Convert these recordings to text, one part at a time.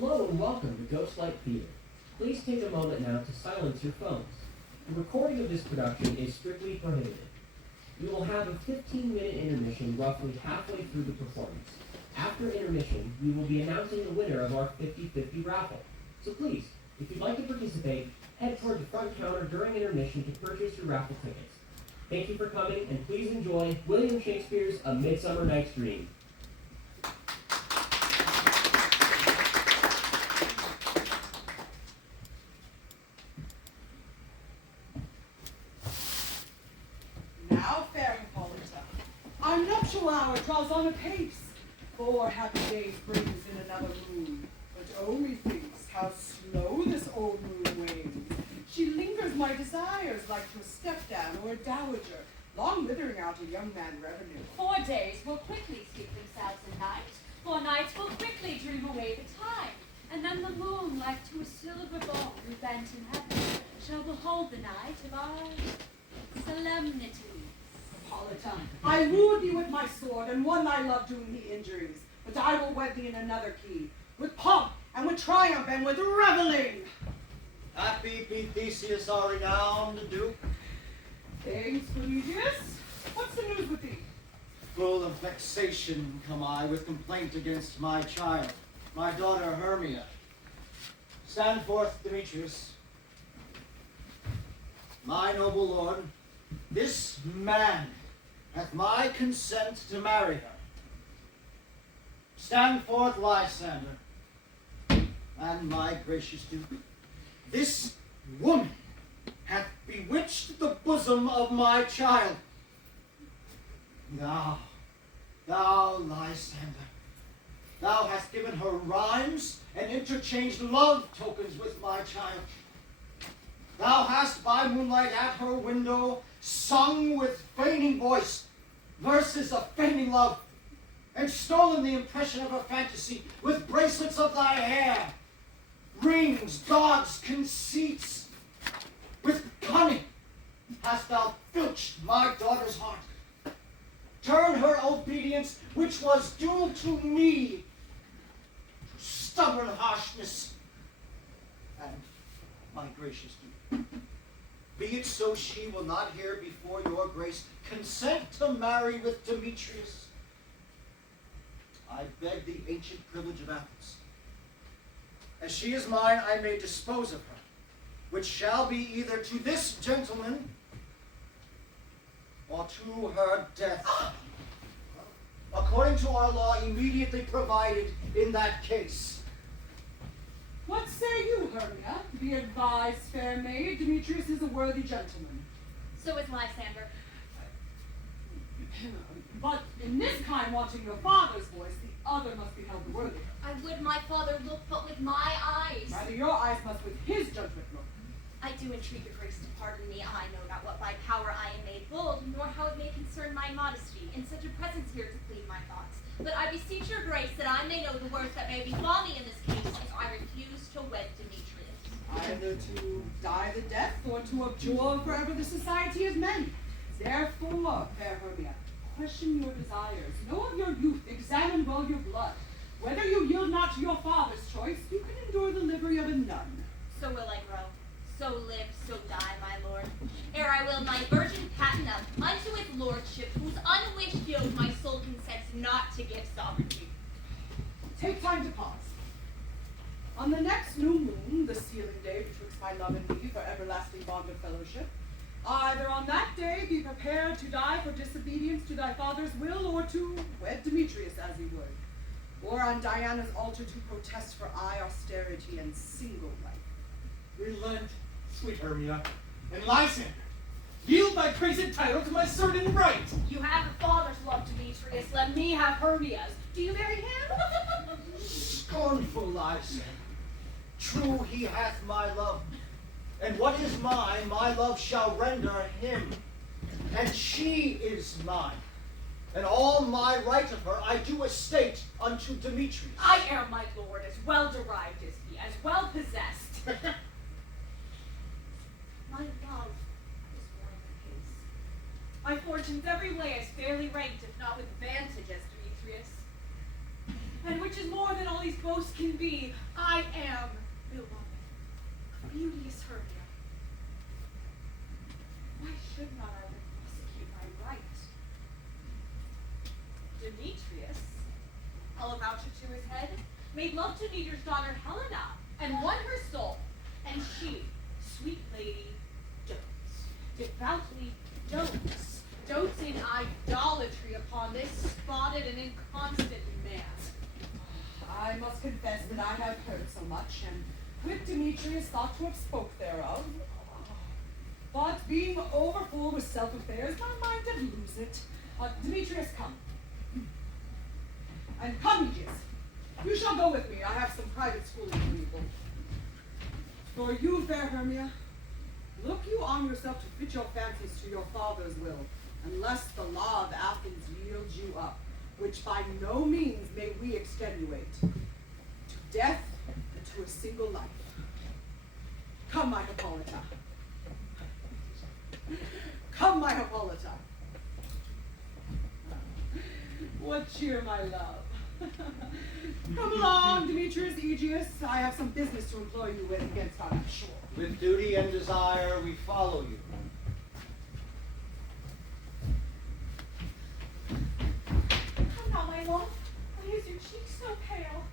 Hello and welcome to Ghostlight Theater. Please take a moment now to silence your phones. The recording of this production is strictly prohibited. We will have a 15-minute intermission roughly halfway through the performance. After intermission, we will be announcing the winner of our 50-50 raffle. So please, if you'd like to participate, head toward the front counter during intermission to purchase your raffle tickets. Thank you for coming, and please enjoy William Shakespeare's A Midsummer Night's Dream. Now, fair Hippolyta, our nuptial hour draws on apace. 4 happy days brings in another moon. But oh, methinks how slow this old moon wanes. She lingers my desires like to a stepdam or a dowager, long withering out a young man revenue. 4 days will quickly skip themselves in night. 4 nights will quickly dream away the time. And then the moon, like to a silver ball bent in heaven, shall behold the night of our solemnities. Hippolyta, I wooed thee with my sword, and won thy love doing thee injuries. But I will wed thee in another key, with pomp, and with triumph, and with reveling. Happy be Theseus, our renowned Duke. Thanks, Egeus. What's the news with thee? Full of vexation come I with complaint against my child, my daughter Hermia. Stand forth, Demetrius. My noble lord, this man hath my consent to marry her. Stand forth, Lysander. And my gracious Duke, this woman hath bewitched the bosom of my child. Thou, Lysander, thou hast given her rhymes and interchanged love tokens with my child. Thou hast by moonlight at her window sung with feigning voice verses of feigning love, and stolen the impression of her fantasy with bracelets of thy hair, rings, dogs, conceits. With cunning hast thou filched my daughter's heart. Turn her obedience, which was due to me, to stubborn harshness. And, my gracious Duke, be it so she will not hear before your grace consent to marry with Demetrius. I beg the ancient privilege of Athens. As she is mine, I may dispose of her, which shall be either to this gentleman or to her death, according to our law immediately provided in that case. What say you, Hermia? Be advised, fair maid, Demetrius is a worthy gentleman. So is Lysander. But in this kind, wanting your father's voice, the other must be held the worthier. I would my father look but with my eyes. Rather your eyes must with his judgment look. I do entreat your grace to pardon me. I know not what by power I am made bold, nor how it may concern my modesty, in such a presence here to plead my thoughts. But I beseech your grace that I may know the worst that may befall me in this case, if I refuse to wed Demetrius. Either to die the death, or to abjure forever the society of men. Therefore, fair Hermia, question your desires, know of your youth, examine well your blood. Whether you yield not to your father's choice, you can endure the livery of a nun. So will I grow, so live, so die, my lord. Ere I will my virgin patent up unto its lordship, whose unwished yoke my soul consents not to give sovereignty. Take time to pause. On the next new moon, the sealing day betwixt my love and thee for everlasting bond of fellowship, either on that day be prepared to die for disobedience to thy father's will, or to wed Demetrius as he would, or on Diana's altar to protest for austerity and single life. Relent, sweet Hermia, and Lysander, yield my praised title to my certain right. You have a father's love, Demetrius. Let me have Hermia's. Do you marry him? Scornful Lysander, true he hath my love, and what is mine, my love shall render him, and she is mine, and all my right of her I do estate unto Demetrius. I am, my lord, as well derived as he, as well possessed. My love is more the case. My fortunes every way as fairly ranked, if not with advantage, as Demetrius. And which is more than all family's boast can be, I am beloved, beauteous Hermia. Why should not I prosecute my right? Demetrius, I'll vouch it to his head, made love to Neater's daughter Helena, and won her soul. And she, sweet lady, devoutly dotes in idolatry upon this spotted and inconstant man. I must confess that I have heard so much, and with Demetrius thought to have spoke thereof. But being overfull with self-affairs, my mind did lose it. Demetrius, come. And come, Egeus. You shall go with me. I have some private schooling for you both. For you, fair Hermia, look you arm yourself to fit your fancies to your father's will, unless the law of Athens yields you up, which by no means may we extenuate, to death and to a single life. Come, my Hippolyta. Come, my Hippolyta. What cheer, my love. Come along, Demetrius, Egeus. I have some business to employ you with against our shore. With duty and desire, we follow you. Come now, my love. Why is your cheek so pale?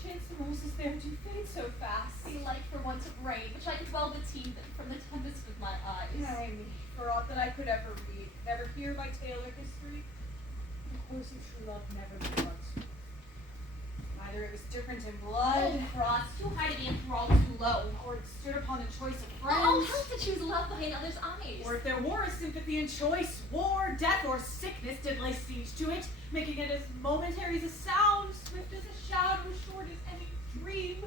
Chance the roses there do fade so fast. Be like for want of rain, which I could well beteem them from the tempest of my eyes. Nay, me, for aught that I could ever read, never hear by tale or history, the course of true love never was. Either it was different in blood, Oh, cross, too high to be enthralled too low. or it stood upon the choice of Oh, friends. how to choose love behind others' eyes. Or if there were a sympathy in choice, war, death, or sickness did lay siege to it, making it as momentary as a sound, swift as a shadow, short as any dream,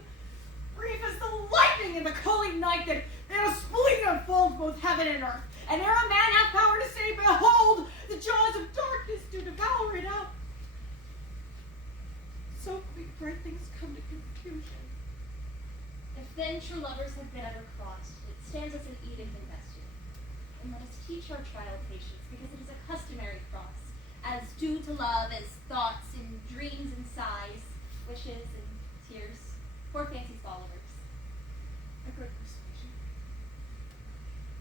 brief as the lightning in the culling night that in a spleen unfolds both heaven and earth, and ere a man have power to say, behold, the jaws of darkness do devour it up. So quick bright things come to confusion. If then true lovers have been ever crossed, it stands as an edict invested. And let us teach our child patience, because it is a customary cross, as due to love as thoughts and dreams and sighs, wishes and tears, poor fancy's followers. A good persuasion.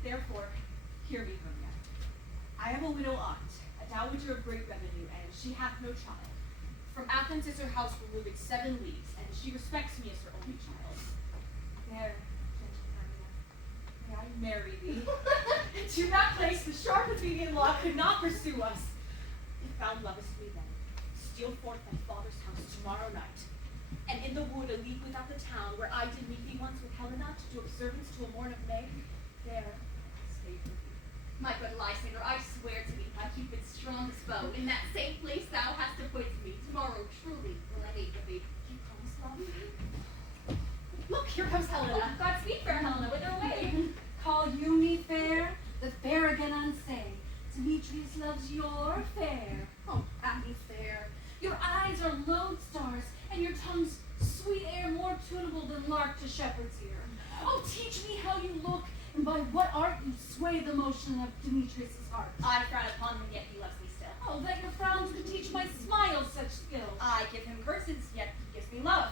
Therefore, hear me, Hermia. I have a widow aunt, a dowager of great revenue, and she hath no child. From Athens is her house removed 7 leagues, and she respects me as her only child. There, gentle Hermia, may I marry thee? To that place the sharp Athenian law could not pursue us. If thou lovest me then, steal forth thy father's house tomorrow night, and in the wood a league without the town, where I did meet thee once with Helena to do observance to a morn of May, there stay with thee. My good Lysander, I swear to thee by Cupid's strongest bow, in that same place thou hast appointed me, tomorrow truly will I meet with thee. Do you promise, love? Look, here comes Helena. Oh, Godspeed, fair Helena, with her way. Call you me fair, the fair again unsay. Demetrius loves your fair. Oh, happy fair. Your eyes are lodestars, and your tongue's sweet air more tunable than lark to shepherd's ear. Oh, teach me how you look, and by what art you sway the motion of Demetrius' heart. I frown upon him, yet he loves me still. Oh, that your frowns could teach my smile such skill. I give him curses, yet he gives me love.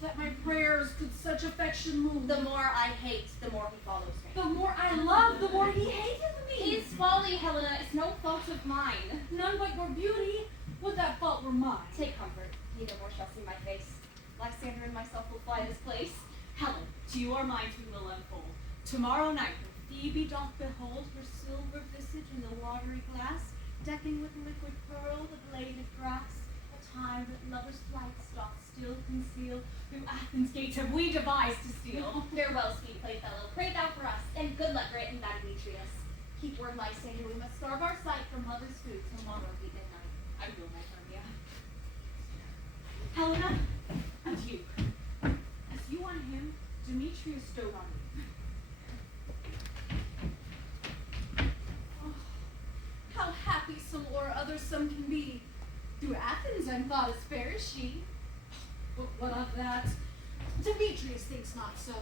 That my prayers could such affection move. The more I hate, the more he follows me. The more I love, the more he hated me. His folly, Helena, is no fault of mine. None but your beauty. Would that fault were mine. Take comfort, neither more shall see my face. Lysander and myself will fly this place. Helen, to your minds we will unfold. Tomorrow night, when Phoebe doth behold her silver visage in the watery glass, decking with liquid pearl the blade of grass, a time that lovers' flights doth still conceal, through Athens' gates have we devised to steal. Farewell, sweet playfellow, pray thou for us, and good luck granting thou Demetrius. Keep word, Lysander, we must starve our sight from lovers' food till tomorrow be midnight. I will, my Hermia. Helena, and you. As you on him, Demetrius dote on you. Oh, how happy some or other some can be. Through Athens I'm thought as fair as she. But what of that? Demetrius thinks not so,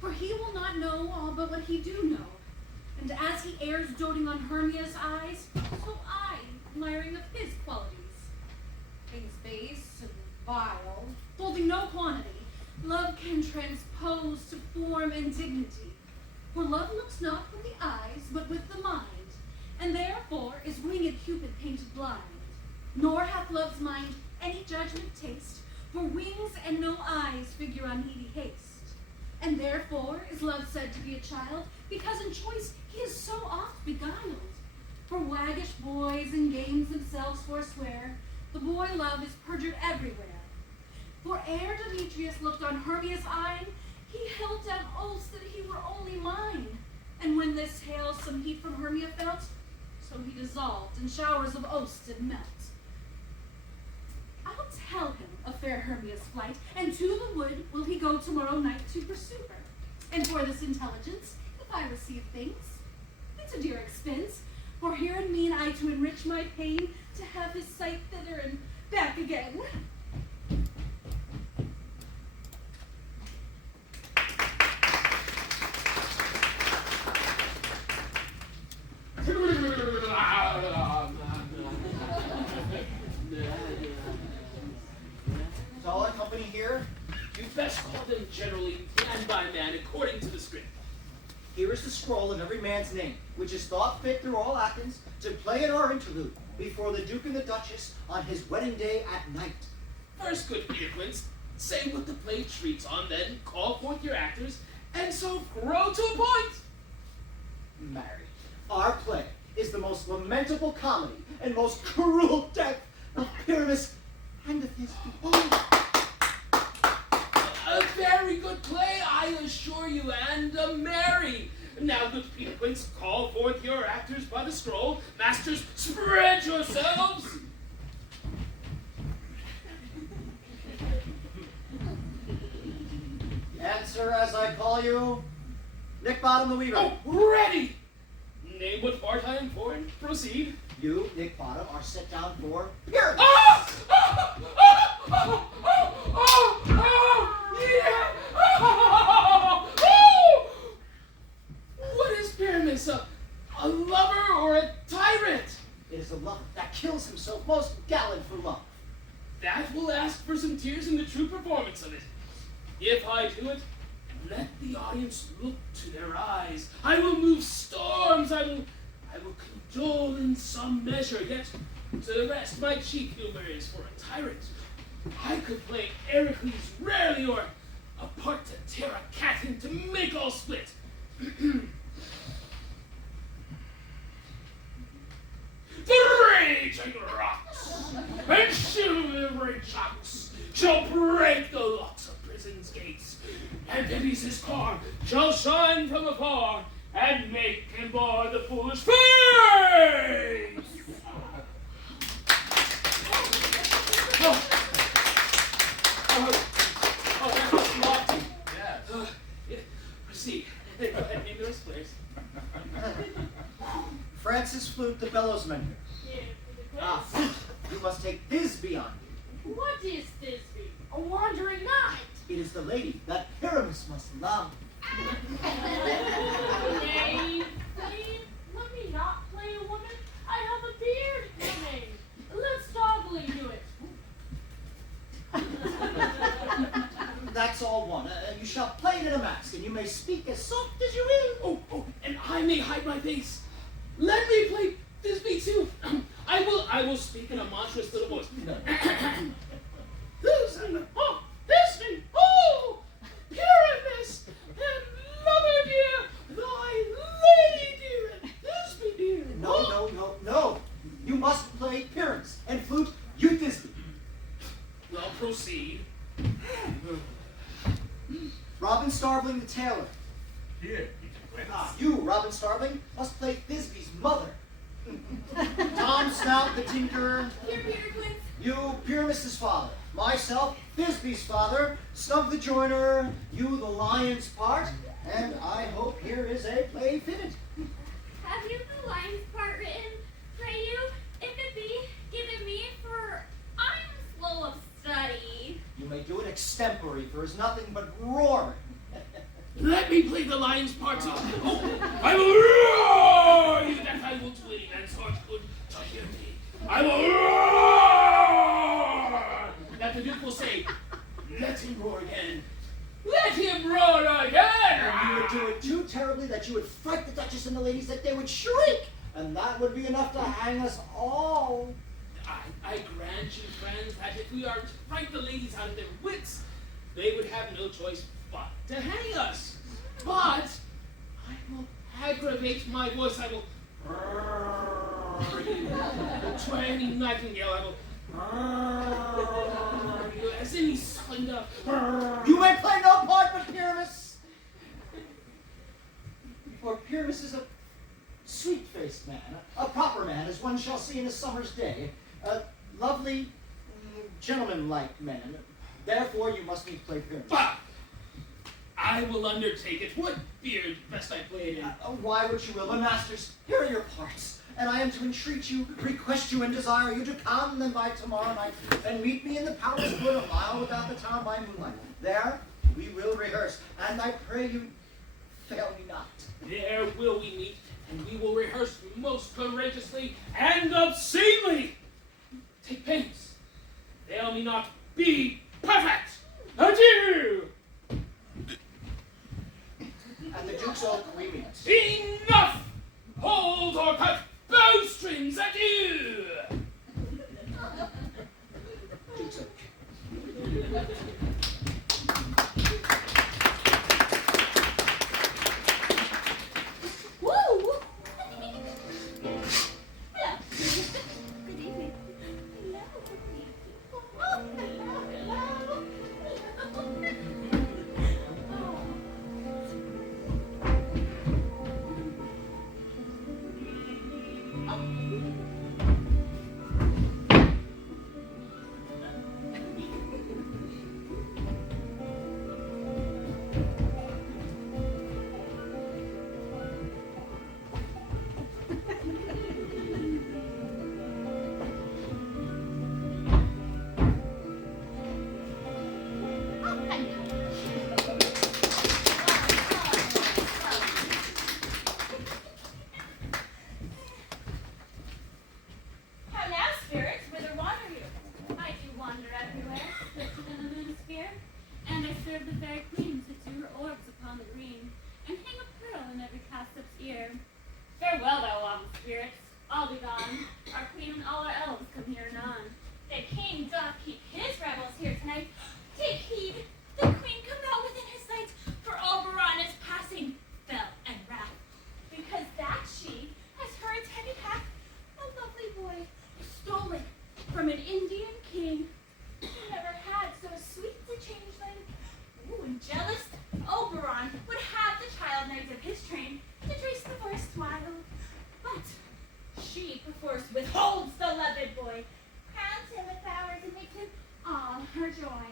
for he will not know all but what he do know. And as he errs doting on Hermia's eyes, so I, admiring of his qualities. Things base and vile, holding no quantity, love can transpose to form and dignity. For love looks not with the eyes, but with the mind, and therefore is winged Cupid painted blind. Nor hath love's mind any judgment taste, for wings and no eyes figure unheedy haste. And therefore is love said to be a child, because in choice he is so oft beguiled. For waggish boys in games themselves forswear, the boy love is perjured everywhere. For ere Demetrius looked on Hermia's eye, he held down oaths that he were only mine. And when this hail some heat from Hermia felt, so he dissolved in showers of oaths did melt. I'll tell him of fair Hermia's flight, and to the wood will he go tomorrow night to pursue her. And for this intelligence, if I receive things, it's a dear expense, for herein mean I to enrich my pain, to have his sight thither and back again. Is all our company here? You'd best call them generally man by man according to the script. Here is the scroll of every man's name, which is thought fit through all Athens to play at our interlude before the Duke and the Duchess on his wedding day at night. First, good Peter Quince, say what the play treats on, then call forth your actors, and so grow to a point. Marry, our play is the most lamentable comedy and most cruel death of Pyramus and of his people. A very good play, I assure you, and a merry. Now, good Peter Quince, call forth your actors by the scroll. Masters, spread yourselves. Answer as I call you, Nick Bottom the Weaver. Oh, ready! Name what part I am for, and proceed. You, Nick Bottom, are set down for Pyramus. Oh! Oh! Oh! Oh! Oh! Oh! Yeah! Oh! Oh! What is Pyramus? A lover or a tyrant? It is a lover that kills himself most gallant for love. That will ask for some tears in the true performance of it. If I do it, let the audience look to their eyes. I will move storms. I will condole in some measure. Yet, to the rest, my chief humor is for a tyrant. I could play Ericles rarely, or a part to tear a cat in to make all split. The raging rocks and shivering shocks shall break the locks of prison's gates, and Theseus' car shall shine from afar and make him bar the foolish face. That was lofty. Yes. Proceed. Go ahead, name the rest, please. Francis Flute the bellows mender. Ah, you must take Thisbe on you. What is Thisbe? A wandering knight? It is the lady that Pyramus must love. Nay, please, let me not play a woman. I have a beard coming. Let Startzell do it. That's all one. You shall play it in a mask, and you may speak as soft as you will. Oh, and I may hide my face. Let me play Thisbe too. I will speak in a monstrous little voice. Thisbe, oh, Thisbe, oh, Pyramus, and lover dear, thy lady dear, and Thisbe dear. No. You must play Pyramus, and Flute, you Thisbe. Well, proceed. Robin Starveling the tailor. Here, Peter Quince. You, Robin Starveling, must play Thisbe's mother. Tom Snout the tinkerer. Here, Peter Quince. You, Pyramus's father. Myself, Thisbe's father. Snub the joiner. You, the lion's part. And I hope here is a play fitted. Have you the lion's part written? Pray you, if it be, give it me, for I'm slow of study. You may do it extempore, for it's nothing but roaring. Let me play the lion's part too. Oh, I will roar you that I will do it, and so it's good to hear me. I will roar that the Duke will say, Let him roar again. Let him roar again! And you would do it too terribly that you would fright the Duchess and the ladies that they would shriek, and that would be enough to hang us all. I grant you, friends, that if we are to fright the ladies out of their wits, they would have no choice but to hang us. But I will aggravate my voice. I will the twanging nightingale. I will as any slender. You may play no part but Pyramus. For Pyramus is a sweet-faced man, a proper man, as one shall see in a summer's day, a lovely, gentleman-like man. Therefore, you must needs play Pyramus. Bah! I will undertake it. What beard best I play it in? Why would you will? But masters, here are your parts, and I am to entreat you, request you, and desire you to come then by tomorrow night and meet me in the palace wood a mile without the town by moonlight. There we will rehearse, and I pray you, fail me not. There will we meet, and we will rehearse most courageously and obscenely. Take pains. Fail me not. Be perfect. Adieu. At the Duke's Oak we meet. Enough. Hold or cut bowstrings. Adieu. Duke's Oak. Woo! Hello. Good evening. Hello. Oh, hello. How now, spirits? Whither wander you? I do wander everywhere, lifted in the moon sphere, and I serve the fair queen to do her orbs upon the green, and hang a pearl in every castup's ear. Farewell, thou awful spirits, I'll be gone. Our queen and all our elves come here anon. The king doth keep his rebels here tonight. Take heed, the queen come not within his sight, for Oberon is passing, fell and wrath. Because that she has her intended hath a lovely boy, stolen from an Indian king, who never had so sweet a changeling. Ooh, and jealous Oberon would have the child knight of his train to trace the forest wild. But she perforce withholds the loved boy, crowns him with flowers and makes him all her joy.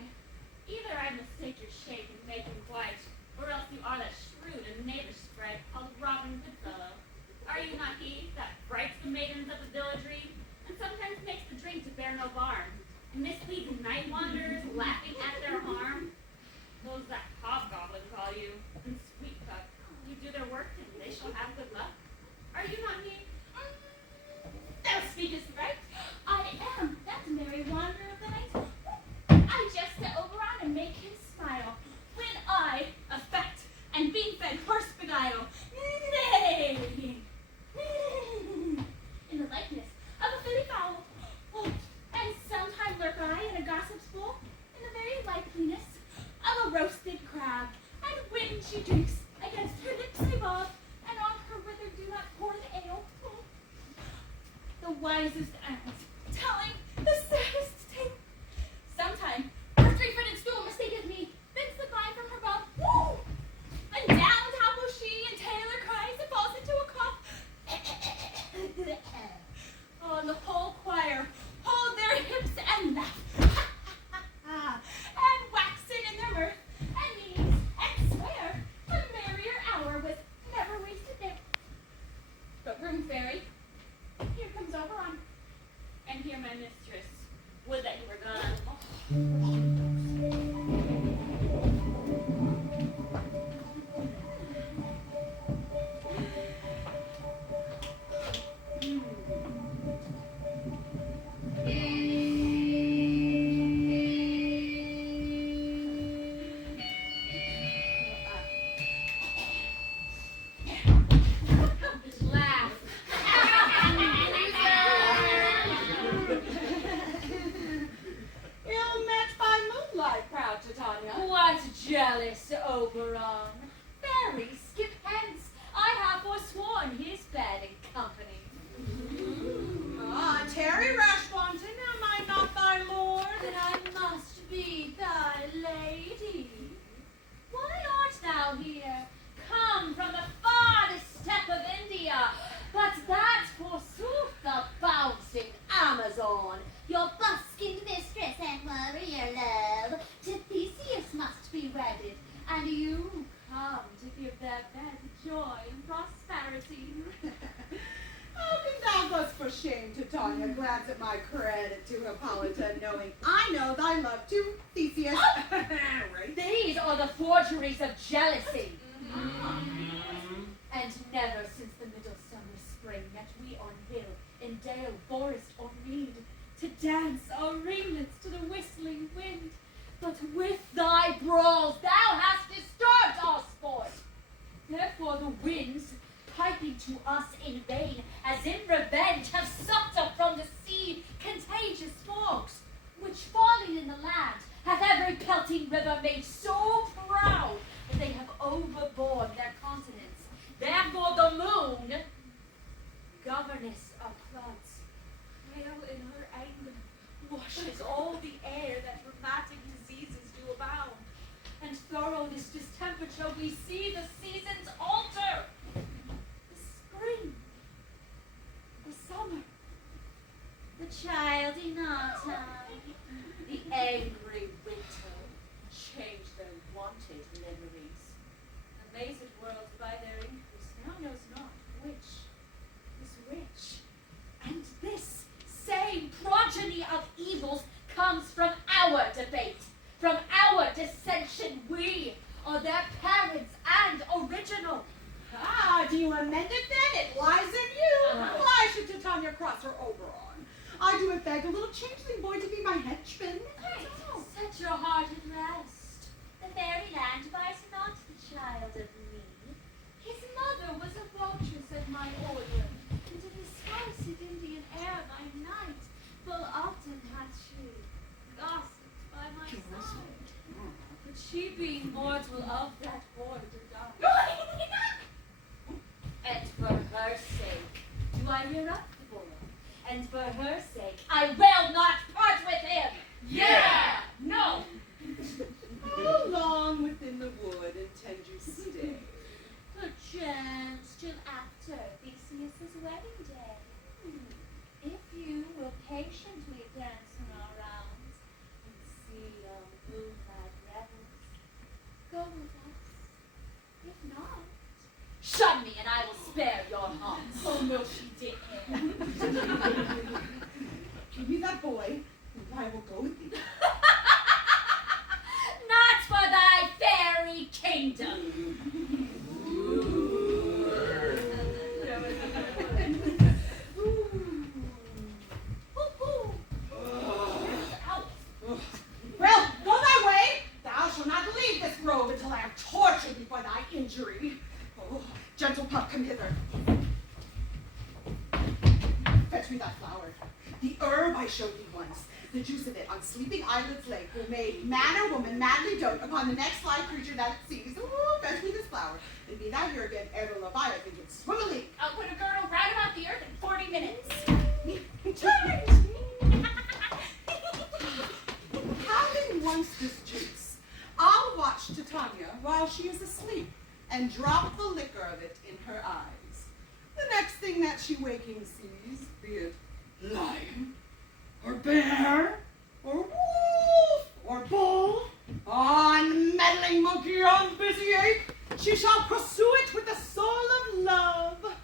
Either I mistake your shape and make him white, or else you are that shrewd and knavish sprite called Robin Goodfellow. Are you not he that frights the maidens of the villagery, and sometimes makes the drink to bear no barn, and misleads night wanderers, laughing at their harm? Those that hobgoblin call you, and sweet cup, you do their work, and they shall have good luck. Are you not he? Thou speakest right. I am that merry wanderer of the night. I jest to Oberon and make him smile, when I affect and being fed horse beguile. Nay, in the likeness of a filly fowl. Oh, and sometime lurk I in a gossip's bowl, in the very likeliness of a roasted crab. And when she drinks, against her lips I bob, and on her wither do not pour the ale. Oh, the wisest ends, telling the saddest tale. Sometime her three-footed stool mistaketh me, bids the vine from her bob. Woo! And down topple she, and Taylor cries, and falls into a cough. Oh, and the whole choir hold their hips and laugh. And waxen in their mirth and knees, and swear a merrier hour was never wasted there. But room fairy, here comes Oberon. jealous Oberon. Fairies, skip hence. I have forsworn his bed and company. Ah, tarry, rash wanton, am I not thy lord? Then I must be thy lady. Why art thou here? Come from the farthest steppe of India, but that's forsooth the bouncing Amazon, your buskined mistress and warrior love. To Theseus must be wedded, and you come to give their bed joy and prosperity. How can thou thus for shame, Titania, glance at my credit to Hippolyta, knowing I know thy love to Theseus? Right? These are the forgeries of jealousy. And never since the midsummer spring met we on hill, in dale, forest, or mead, to dance our ringlets to the whistling wind. But with thy brawls thou hast disturbed our sport. Therefore the winds, piping to us in vain, as in revenge have sucked up from the sea contagious fogs, which falling in the land hath every pelting river made so proud that they have overborne their continents. Therefore the moon, governess of floods, pale in her anger, washes all the air that rheumatic diseases do abound. And thorough this distemperature we see the seasons alter. The spring, the summer, the childy autumn, the angry winter change their wonted liveries. Amazed world by their increase now knows not which is which. And this same progeny of evils comes from our debate, from our dissension. We are their parents and original. Ah, do you amend it then? It lies in you. Why should Titania cross her Oberon? I do it beg a little changeling boy to be my henchman. Set your heart at rest. The fairy land buys not the child of me. His mother was a vultress of my order, and in the scarced Indian air by night, full often hath she gossiped by my side. But she being mortal of that boy did die. And for her sake do I rear up the boy, and for her sake I will not part with him. Yeah! No! How long within the wood intend you stay? Perchance till after Theseus' wedding day. If you will patiently dance in our rounds and see our moonlight revels, go with us. If not, shun me and I will spare your haunts. Oh, no, she didn't. Give me that boy, and I will go with thee. Not for thy fairy kingdom. Well, go thy way. Thou shalt not leave this robe until I have tortured thee for thy injury. Oh, gentle pup, come hither. Fetch me that flower. The herb I showed thee once. The juice of it on sleeping eyelids lake will make man or woman madly dote upon the next live creature that it sees. Ooh, fetch me this flower. And be thou here again ere the Leviathan can swim a leak. I'll put a girdle round about the earth in 40 minutes. Having once this juice, I'll watch Titania while she is asleep and drop the liquor of it in her eyes. The next thing that she waking sees, be it lion, or bear, or wolf, or bull, on meddling monkey, on busy ape, she shall pursue it with the soul of love.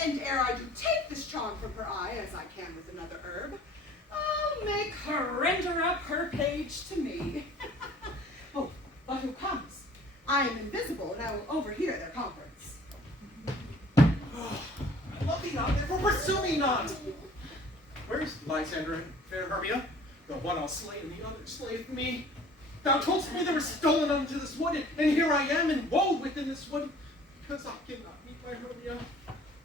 And ere I do take this charm from her eye, as I can with another herb, I'll make her render up her page to me. Oh, but who comes? I am invisible, and I will overhear their conference. Love thee not, therefore pursue me not. Where's Lysander and fair Hermia? The one I'll slay and the other slayeth me. Thou toldst me they were stolen unto this wood, and here I am enwoed within this wood, because I cannot meet my Hermia.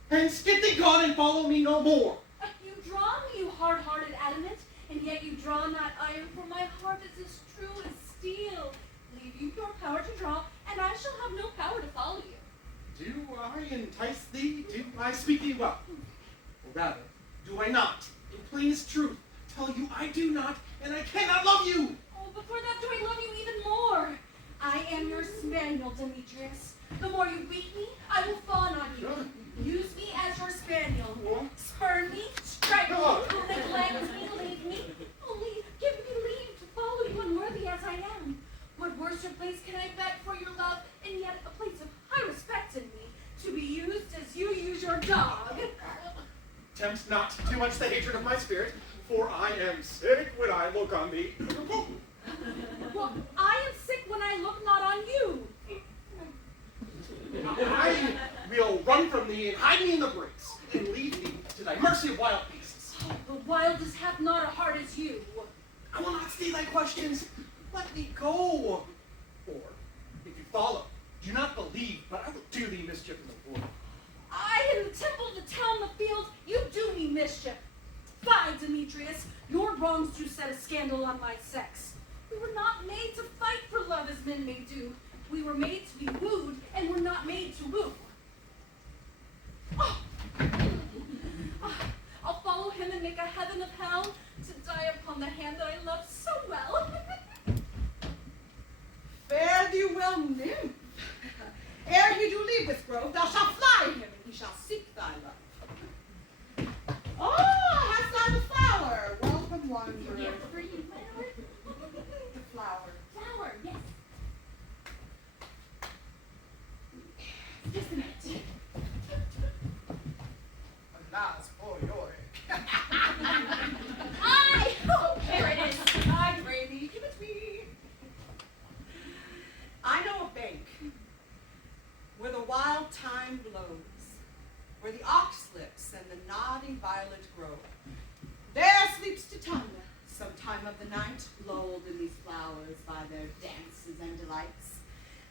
Hence get thee gone and follow me no more. You draw me, you hard-hearted adamant, and yet you draw not iron, for my heart is as true as steel. Leave you your I entice thee? Do I speak thee well? Or rather, do I not, in plainest truth, tell you I do not, and I cannot love you? Oh, before that, do I love you even more? I am your spaniel, Demetrius. The more you beat me, I will fawn on you. Use me as your spaniel. Spurn me, strike me, neglect me, leave me. Only give me leave to follow you unworthy as I am. What worse place can I beg for your love, and yet a place of high respect in me, to be used as you use your dog? Tempt not too much the hatred of my spirit, for I am sick when I look on thee. Well, I am sick when I look not on you. I will run from thee and hide me in the brakes, and leave thee to thy mercy of wild beasts. Oh, the wildest hath not a heart as you. I will not stay thy questions. Let me go. Or, if you follow, do not believe, but I will do thee mischief in the wood. I in the temple, the town, the field, you do me mischief. Fie, Demetrius, your wrongs do set a scandal on my sex. We were not made to fight for love as men may do. We were made to be wooed, and were not made to woo. Oh. I'll follow him and make a heaven of hell, to die upon the hand that I love so well. Fare thee well, nymph. Ere he do leave this grove, thou shalt fly him, and he shall seek thy love. Oh, hast thou the flower? Welcome, wanderer. Yes, for you, my lord. The flower. Flower, yes. Just a minute. Alas, poor Yorick. Oh, here it is. I pray thee, give it me. I know a bank where the wild thyme blows, where the ox slips and the nodding violet grow. There sleeps Titania, some time of the night, lulled in these flowers by their dances and delights.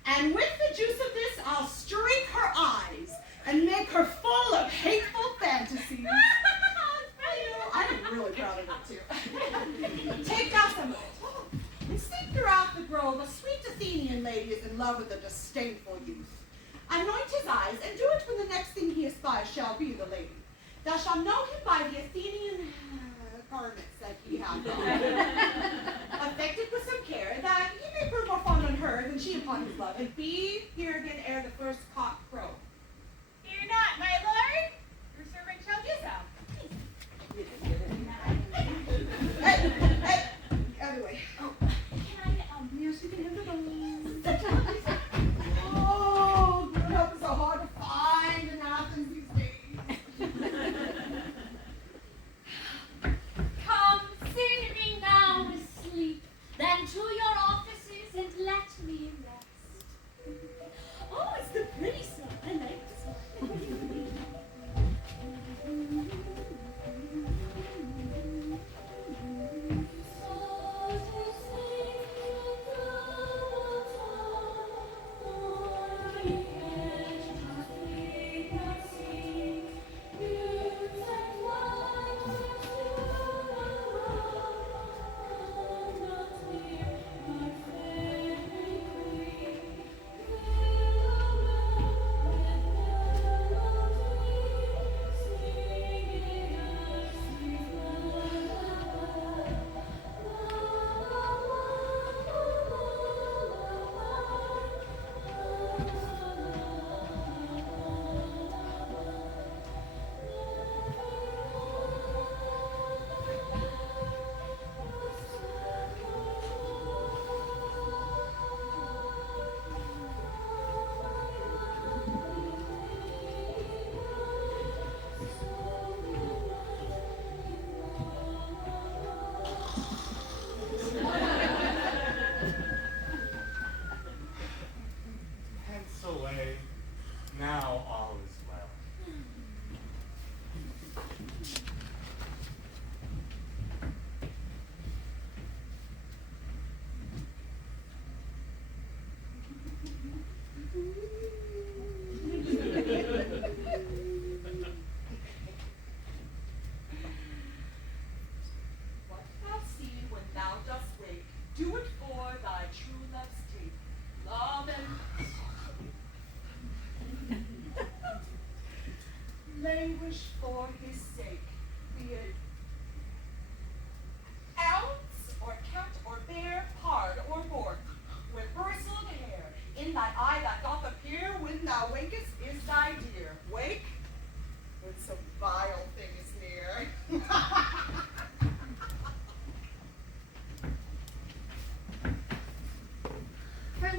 And with the juice of this, I'll streak her eyes and make her full of hateful fantasies. I'm really proud of it, too. Take out some of it, and seek throughout the grove a sweet Athenian lady is in love with a disdainful youth. Anoint his eyes, and do it when the next thing he espies shall be the lady. Thou shalt know him by the Athenian garments that he hath on. Affected with some care, that he may prove more fond on her than she upon his love, and be here again ere the first cock crow. Fear not, my lord. Your servant shall do so. Hey, anyway. Oh, can I, Yes, you can have the bones. Oh, good help is so hard to find in Athens these days. come, send me now to sleep, then to your offices and let me rest. Oh, it's the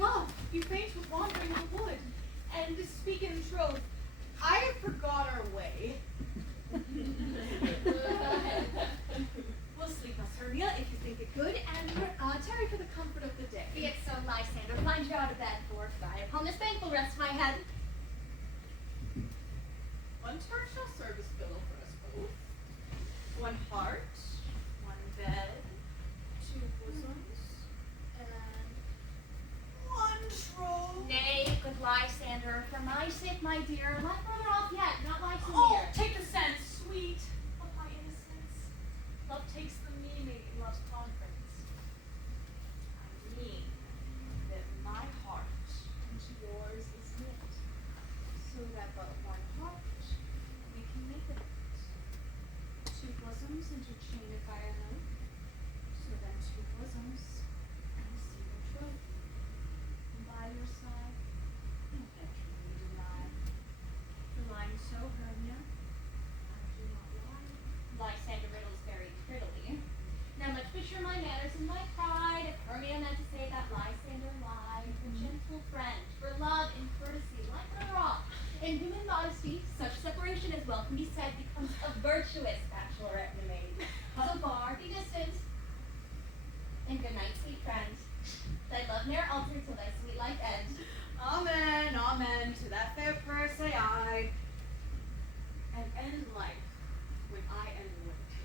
love, you faint with wandering in the wood. And to speak in troth, I have forgot our way. We'll sleep us, Hermia, if you think it good, and tarry for the comfort of the day. Be it so, Lysander. Find you out of bed, for I upon this thankful rest my head. One turret shall serve as pillow for us both. One heart, one bed, two bosoms, and one troth. Nay, good Lysander, for my sake, my dear, lie further off yet, not lie too Oh, near. take the sense, sweet of my innocence. Love takes the meaning in love's conference. I mean that my heart and yours is knit, so that but one heart we can make of it. Two bosoms interchain if I am, so then two bosoms and a single troth. And by your side, no venture me deny. For lying so, Hermia, I do not lie. Lysander riddles very prettily. Now much picture my manners and my pride, if Hermia meant to say that Lysander lied, a gentle friend, for love and courtesy, like her rock. In human modesty, such separation as well can be said becomes a virtuous bachelorette and a maid. So far be distant. And good night, sweet friend. Thy love ne'er alter till thy sweet life end. Amen, amen. To that fair prayer say I. And end life when I am awake.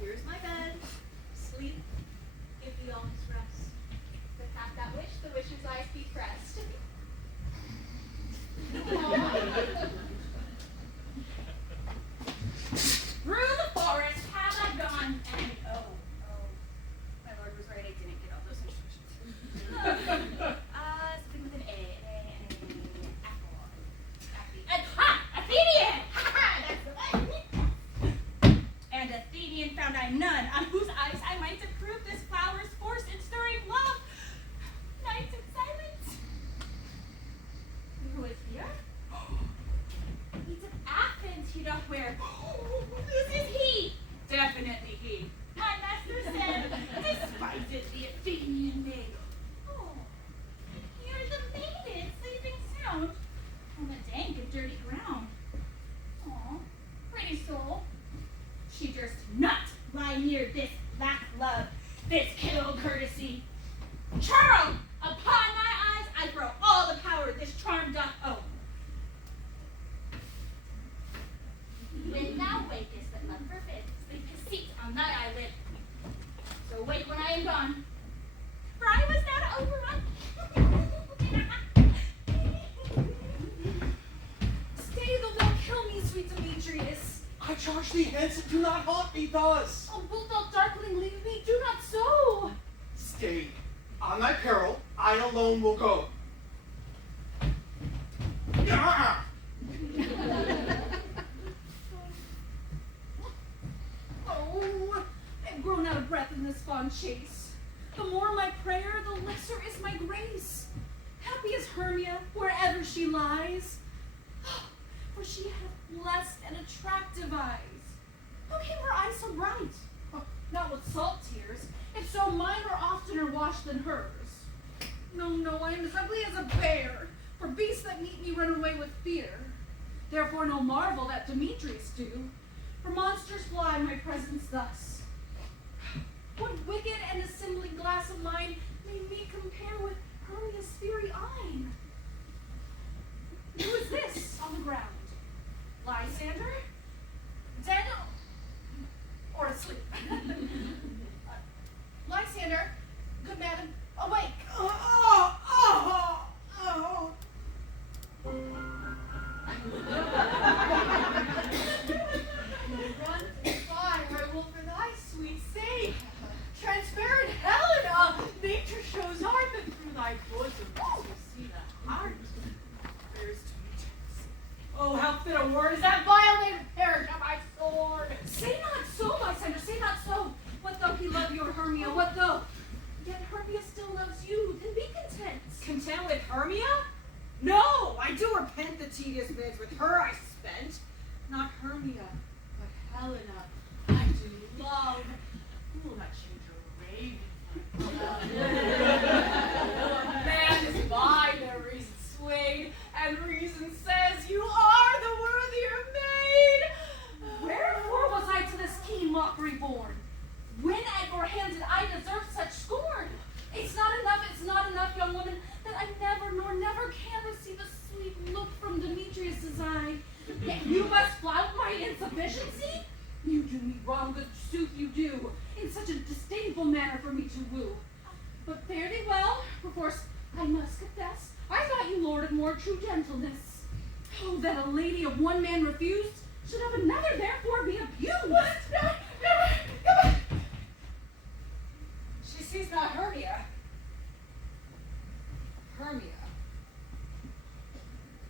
Here's my bed. Sleep. Give thee all his rest. But hath that wish, the wisher's eyes be pressed. Through the forest have I gone, and my lord was right, I didn't get all those instructions. Something with an Athenian! That's the one! And Athenian found I none, on whose eyes I might approve this flower's force in stirring love. Night in silence. Who is here? He's of Athens, you know where. This is he. Definitely he. My master said, despises the Athenian maid. Oh, here the maiden sleeping sound on the dank and dirty ground. Oh, pretty soul. She durst not lie near this lack love, this kill courtesy. Churl, upon my eyes I throw all the power this charm doth own. When thou wakest, but love forbids, sleep his seat on thy eyelid. So wake when I am gone, for I was now to Oberon. Stay, though thou kill me, sweet Demetrius. I charge thee hence and do not haunt me thus. Oh, wilt thou darkling leave me? Do not so. Stay. On thy peril, I alone will go. Ah! Oh, I've grown out of breath in this fond chase. The more my prayer, the lesser is my grace. Happy is Hermia, wherever she lies, for she hath blessed and attractive eyes. How came her eyes so bright? Oh, not with salt tears. If so, mine are oftener washed than hers. No, no, I am as ugly as a bear, for beasts that meet me run away with fear. Therefore no marvel that Demetrius do, for monsters fly my presence thus. What wicked and assembling glass of mine made me compare with Hermia's fiery eyne? Who is this on the ground? Lysander? Dead or asleep? Lysander, good madam, awake! Run and fly, where will for thy sweet sake. Transparent Helena, nature shows art, and through thy bosom you see the heart. There's to be oh, how fit a word is that violated perish of my sword. Say not so, Lysander, say not so. What though he love your Hermia, what though? Yet Hermia still loves you, then be content. Content with Hermia? No, I do repent the tedious minutes with her I spent. Not Hermia, but Helena. I do love. Who will not change her raven for love? You must flout my insufficiency? You do me wrong, good sooth you do, in such a disdainful manner for me to woo. But fare thee well, perforce I must confess, I thought you lorded more true gentleness. Oh, that a lady of one man refused, should of another therefore be abused. What? No. She sees not Hermia. Hermia,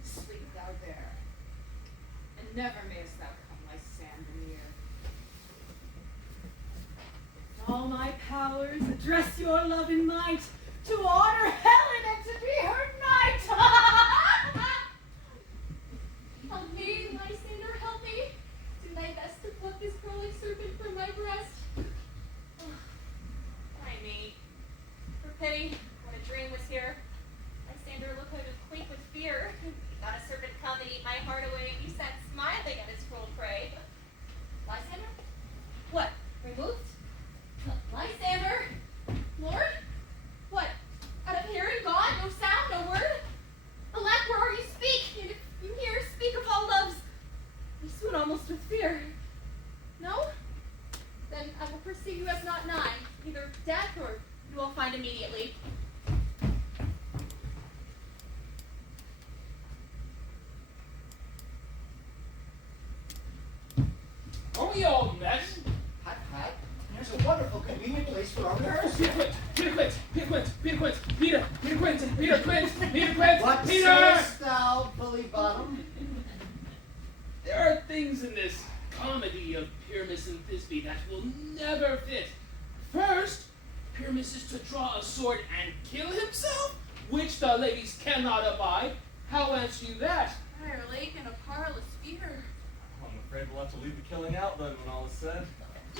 sleep thou there, and never mayest thou come Lysander near. With all my powers, address your loving might to honor Helen and to be her knight. Help me, Lysander, help me. Do thy best to pluck this crawling serpent from my breast. Why me? For pity, when a dream was here, Lysander looked like a quake with fear. He thought a serpent come and eat my heart away, and he sat smiling at his cruel prey. Lysander? What? Removed? Lysander? Lord? What? Out of hearing, gone? No sound, no word? Alack, where are you? Speak! And if you hear, speak of all loves. I swoon almost with fear. No? Then I will pursue you as not nigh. Either death or you will find immediately. Are we all met? Pat, Pat, there's a wonderful, convenient place for our rehearsal. Peter Quint! Peter Quint! What Peter! sayest thou, bully bottom? There are things in this comedy of Pyramus and Thisbe that will never fit. First, Pyramus is to draw a sword and kill himself, which the ladies cannot abide. How answer you that? Fire lake and a parlous fear. I'm afraid we'll have to leave the killing out then when all is said.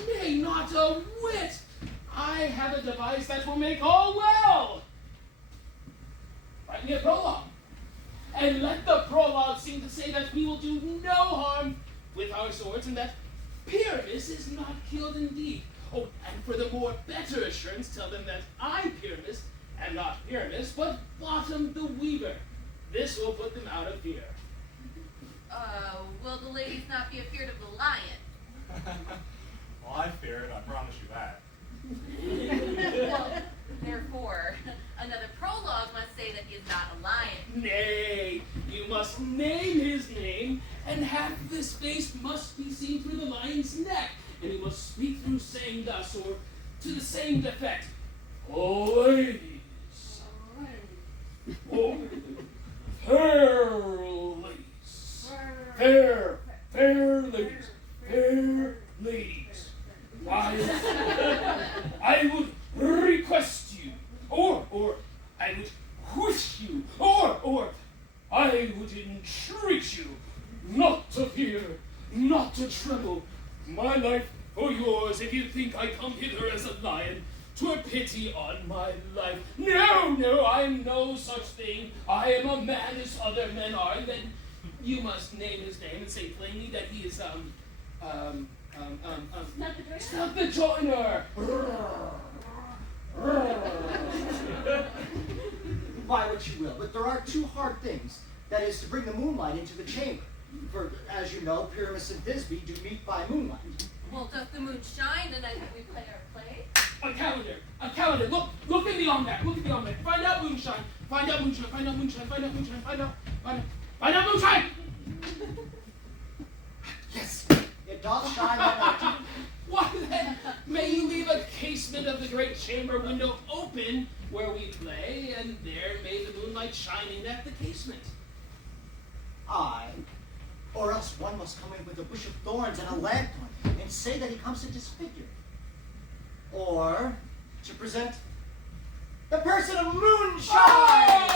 Nay, not a whit! I have a device that will make all well! Write me a prologue. And let the prologue seem to say that we will do no harm with our swords, and that Pyramus is not killed indeed. Oh, and for the more better assurance, tell them that I, Pyramus, am not Pyramus, but Bottom the Weaver. This will put them out of fear. Will the ladies not be afeard of the lion? Well, I fear it, I promise you that. Well, therefore, another prologue must say that he is not a lion. Nay, you must name his name, and half of his face must be seen through the lion's neck, and he must speak through saying thus, or to the same effect. Oh, ladies. Oh, fair ladies. Fair ladies. Fair ladies. I would request you, or I would wish you, or I would entreat you not to fear, not to tremble. My life or yours, if you think I come hither as a lion, 'twere pity on my life. No, I am no such thing. I am a man as other men are, and then you must name his name and say plainly that he is, Snug the Joiner. Buy what you will, but there are two hard things. That is to bring the moonlight into the chamber. For, as you know, Pyramus and Thisbe do meet by moonlight. Well, doth the moon shine the night that we play our play? A calendar. Look in the almanac. Find out moonshine. Find out moonshine. Yes, it doth shine that night. Why then, may you leave a casement of the great chamber window open where we play, and there may the moonlight shine in at the casement. Aye. Or else one must come in with a bush of thorns and a lanthorn and say that he comes to disfigure. Or to present the person of moonshine!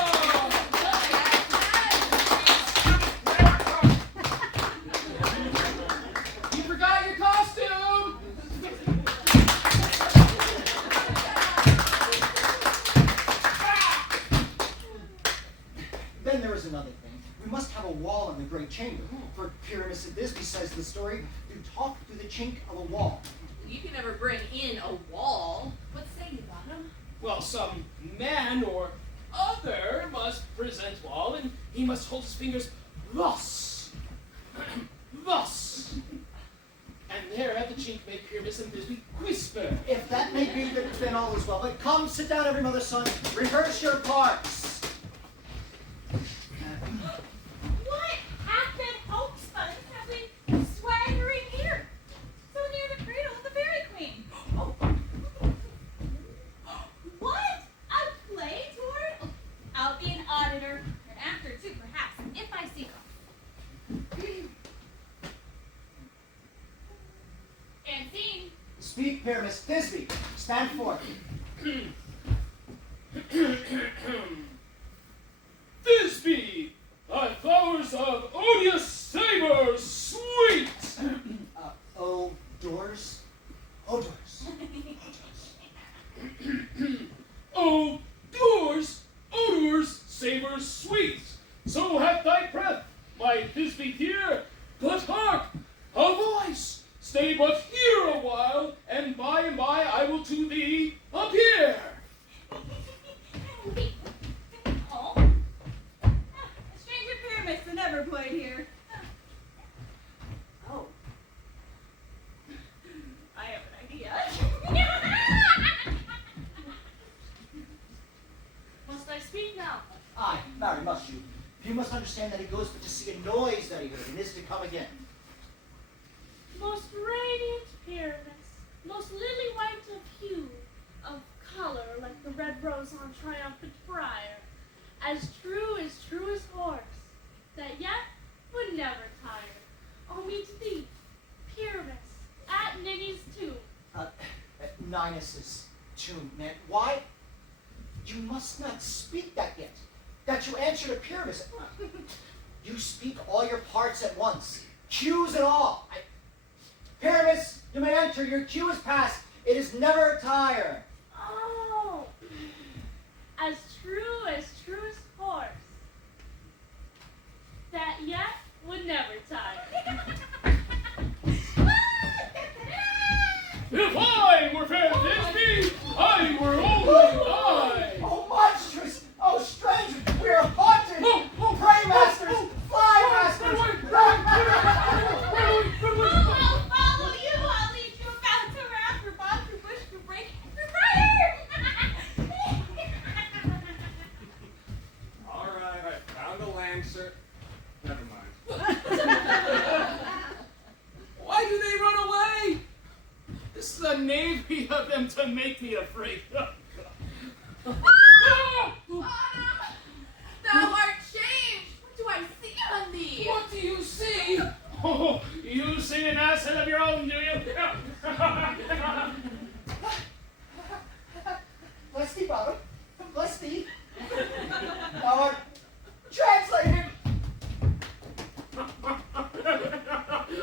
You forgot your costume! Then there is another thing. We must have a wall in the great chamber. For Pyramus and Thisbe, says the story, you talk through the chink of a wall. You can never bring in a wall. What say you, Bottom? Well, some man or other must present wall, and he must hold his fingers thus. thus. And there at the chink may Pyramus and Thisbe whisper. If that may be, then all is well. But come, sit down, every mother's son. Rehearse your parts. What half-dead hoaxbuns have been swaggering here, so near the cradle of the Fairy Queen? What? A play tour? I'll be an auditor, an actor too, perhaps, if I see them. And scene. Speak, Pyramus. Thisbe, stand forth. Thisbe, thy flowers of odious savor sweet. Odors? Odors. Oh, odors, savor sweet. So hath thy breath, my Thisbe dear. But hark, a voice. Stay but here a while, and by I will to thee appear. Oh, stranger pyramids that never played here. Oh, I have an idea. Must I speak now? Aye, marry, must you. You must understand that he goes but to see a noise that he heard, and is to come again. Most radiant Pyramus, most lily white of hue, of color like the red rose on triumphant briar, as true as horse, that yet would never tire. Oh, meet thee, Pyramus, at Ninny's tomb. Ninus's tomb, man. Why? You must not speak that yet. That you answer to Pyramus. You speak all your parts at once, cues and all. Pyramus, you may enter. Your cue is past. It is never tire. Oh, as true as horse, that yet would never tire. If I were fair Thisbe, I were only I. Oh, monstrous! Oh, stranger! We are haunted! Pray, masters! Fly, masters! I'll follow you. I'll lead you about to wrap your bob to bush to break your fire. All right, I found a lancer. Never mind. Why do they run away? This is a knavery of them to make me afraid. Thou art changed. What do I see on thee? What do you see? Oh, you see an asset of your own, do you? Bless thee, brother. Bless thee. Thou art translated.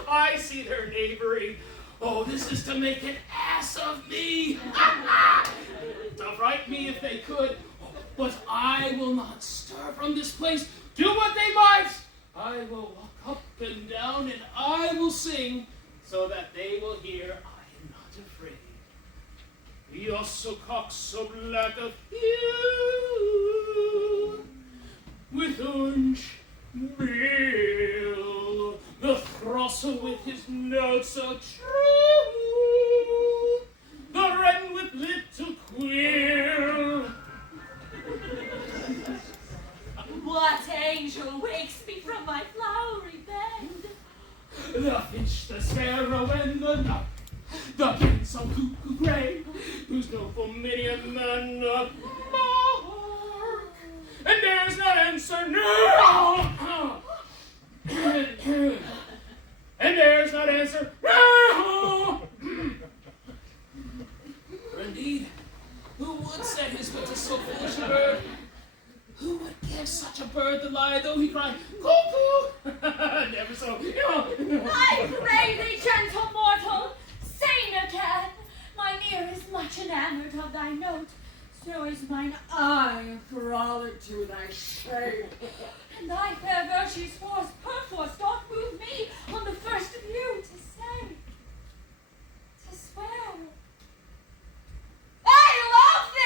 I see their knavery. Oh, this is to make an ass of me. To fright me if they could. But I will not stir from this place. Do what they might. I will walk up and down and I will sing so that they will hear I am not afraid. We also cock so black of hue with orange bill, the throstle with his notes so true, the wren with little quill. What angel wakes me from my flowery bed? The finch, the sparrow, and the lark, the pencil cuckoo gray, who's no Flaminian and a mark, and dares not answer no, and dares not answer no. Indeed, who would set his foot to so foolish a bird? Who would give such a bird the lie, though he cried, cuckoo? Never so, I pray thee, gentle mortal, sing again. Mine ear is much enamored of thy note, so is mine eye frolic to thy shape. And thy fair virtue's force perforce doth move me on the first view to say, to swear. I love thee!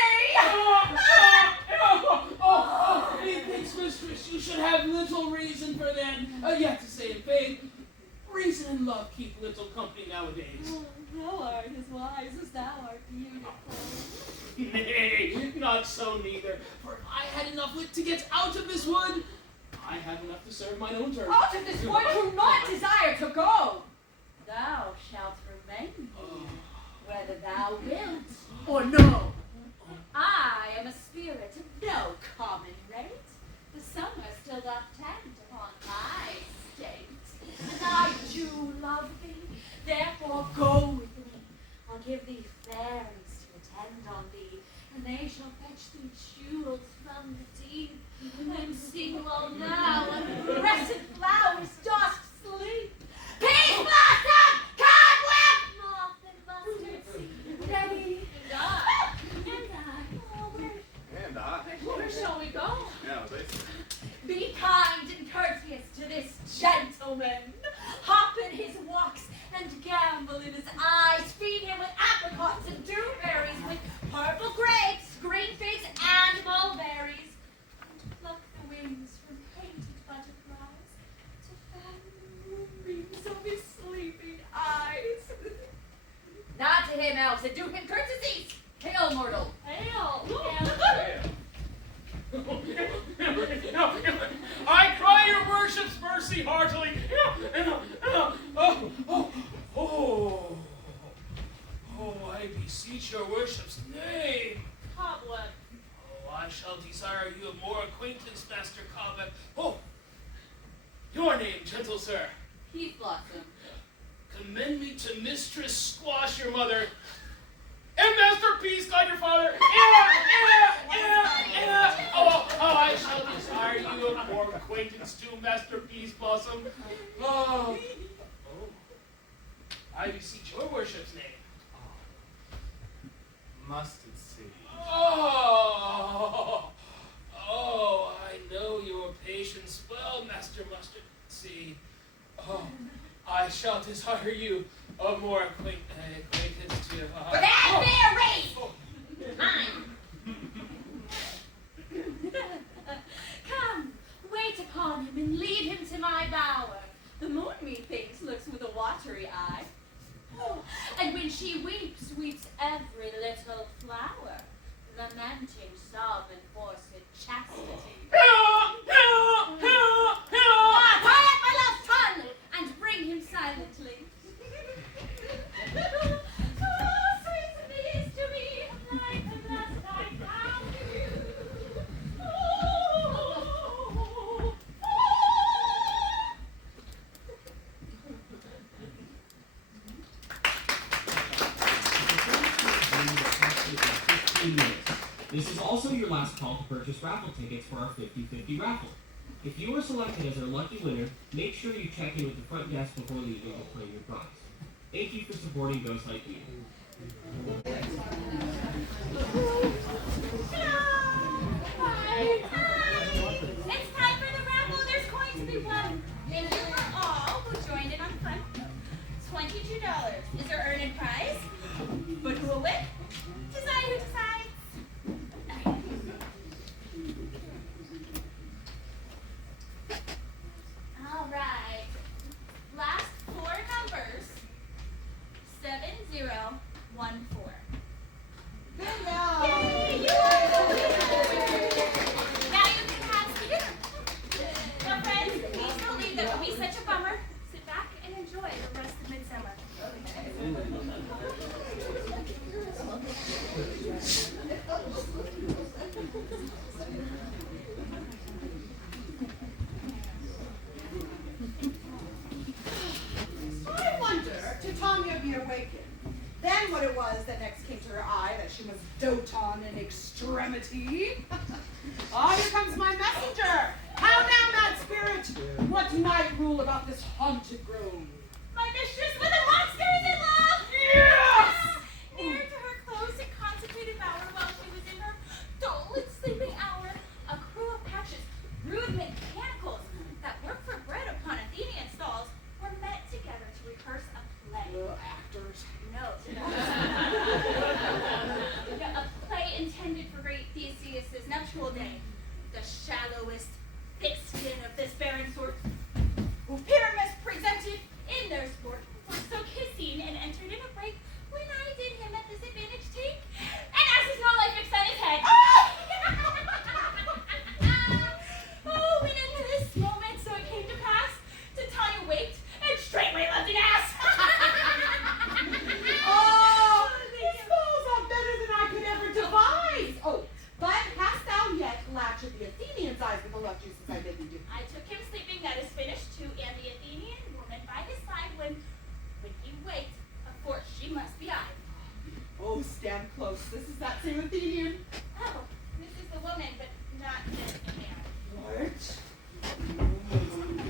Methinks, mistress, you should have little reason for then, yet to say in faith, reason not so neither. For if I had enough wit to get out of this wood, I have enough to serve mine own turn. Out of this wood do not desire to go. Thou shalt remain here, whether thou wilt or no. I am a spirit of no common rate. The summer still doth tend upon my state, and I do love thee. Therefore go with me. I'll give thee fairies to attend on thee, and they shall fetch thee jewels from the deep, and sing while now on crescent flowers dost sleep. Peace blossom, cobweb, moth and mustard seed, ready. And I. Oh, where shall we go? Yeah, basically. Be kind and courteous to this gentleman. Hop in his walks and gambol in his eyes. Feed him with apricots and dewberries, with purple grapes, green figs, and mulberries. Pluck the wings from painted butterflies to fan the moonbeams of his sleeping eyes. Not to him, elves, and do him courtesies. Hail, mortal. Hail. I cry your worship's mercy heartily. I beseech your worship's name. Cobweb. I shall desire you of more acquaintance, Master Cobweb. Your name, gentle sir. Heath Blossom. Commend me to Mistress Squash, your mother, and Master Peace, God, your father. I shall desire you of more acquaintance too, Master Peace Blossom. I beseech your worship's name. Mustard seed. I know your patience well, Master Mustard Seed. I shall desire you of more acquaintance to. For that fair race! Mine. Come, wait upon him and lead him to my bower. The moon, methinks, looks with a watery eye. And when she weeps, weeps every little flower, lamenting sob and forced chastity. Tie up my love's tongue and bring him silently. Sweet peace to me, like the last I found you. This is also your last call to purchase raffle tickets for our 50-50 raffle. If you are selected as our lucky winner, make sure you check in with the front desk before leaving to claim your prize. Thank you for supporting Ghostlight Theater. It's time for the raffle. There's coins to be won. Thank you for all who joined in on fun. $22 is your earned prize. But who will win? Decide who decides. All right. Last four numbers. 7014. Yay! You are the winner! Now you can have dinner. Now, friends, please don't leave. That would be such a bummer. Sit back and enjoy the rest of Midsummer. I wonder, Titania be awakened. Then what it was that next came to her eye that she must dote on in extremity. Here comes my messenger. How now, mad spirit? What night rule about this haunted grove? My mistress with a monster is in love! Yes! Near to her close and consecrated bower while she was in her dull and sleeping hour, a crew of patches, rude mechanicals, that work for bread upon Athenian stalls, were met together to rehearse a play. Actors. No. A play intended for great Theseus' nuptial day. The shallowest thick skin of this barren sort, who Pyramus presented in their sport, were so kissing and entered in a break when I did him at this advantage take, and as his small life fixed on his head, I bid thee do? I took him sleeping, that is finished too, and the Athenian woman by his side when he waked, of course she must be I. Oh, stand close. This is that same Athenian. Oh, this is the woman, but not the man. What?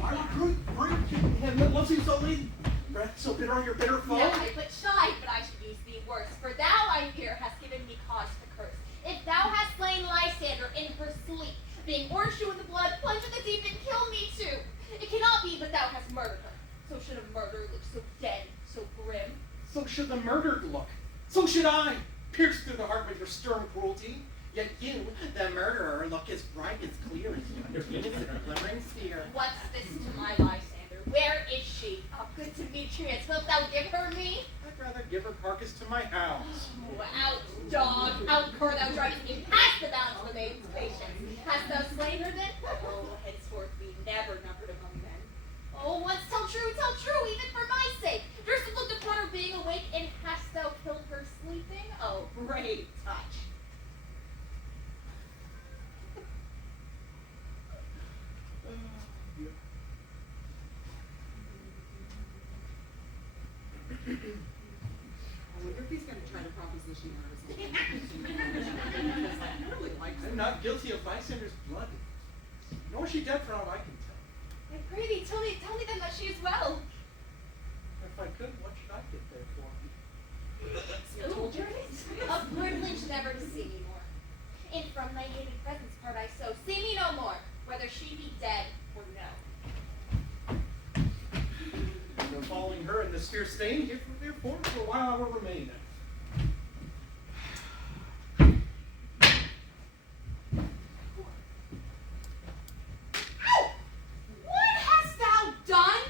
Why would him loves you so lean? Breath so bitter on your bitter foe? Nay, but shy, but I should use thee worse. For thou, I fear, hast given me cause to curse. If thou hast slain Lysander in her sleep, being horseshoe in the blood, plunge in the deep and kill me too. It cannot be but thou hast murdered her. So should a murder look so dead, so grim? So should the murdered look. So should I, pierced through the heart with your stern cruelty. Yet you, the murderer, look as bright, as clear as yonder innocent glimmering sphere. What's this to my Lysander? Where is she? Oh, good Demetrius, wilt thou give her me? I'd rather give her carcass to my hounds. Oh, out, dog, out, cur, thou drivest me past the bounds of the maiden's patience. Hast thou slain her then? Oh, henceforth be never numbered among men. Oh, once tell true, even for my sake. Durst have looked upon her being awake, and hast thou killed her sleeping? Oh, brave touch. I wonder if he's going to try to proposition her or something. I really like I'm not guilty of Lysander's blood, nor is she dead for aught I can tell. I pray thee, tell me then that she is well. If I could, what should I get there for? A privilege never to see me more. And from thy hated presence part I so. See me no more, whether she be dead or no. No following her in this fierce vein, here therefore for a while I will remain. What hast thou done?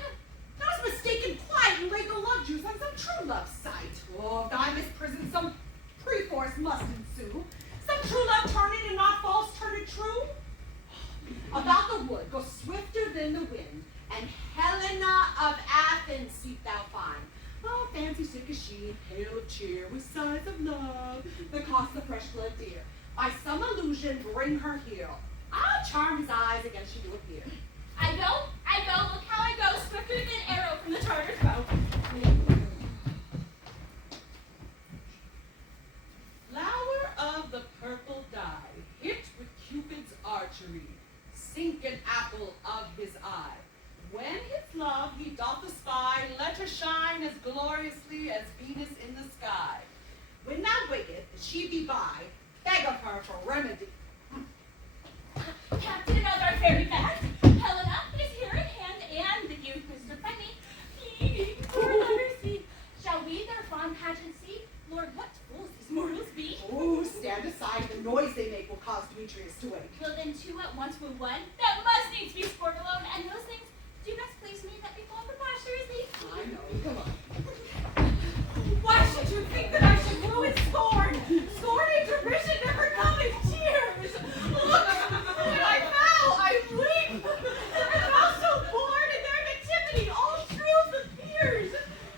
Thou hast mistaken quiet and laid the love juice on some true love's sight. Oh, if thy misprison some pre-force must ensue. Some true love turn it and not false turn it true. About the wood go swifter than the wind, and Helena of Athens seek thou find. Oh, fancy sick as she, pale of cheer, with sighs of love that cost the fresh blood dear. By some illusion bring her here. I'll charm his eyes against she do appear. I go, look how I go, swifter than an arrow from the Tartar's bow. Flower of the purple dye, hit with Cupid's archery, sink an apple of his eye. When his love he doth espy, let her shine as gloriously as Venus in the sky. When thou waketh, and she be by, beg of her for remedy. Captain and other fairy fact. Helena is here at hand, and the youth, Mr. Penny, pleading for lovers be. Shall we their fond pageant see? Lord, what fools these mortals be! Oh, stand aside, the noise they make will cause Demetrius to wake. Will then two at once woo one? That must needs be sport alone, and those things do best please me that befall preposterously. I know, come on. Why should you think that I should woo in scorn? Scorn and derision never come in tears. Look, when I bow, I weep. And thou so born in their nativity, all truth appears.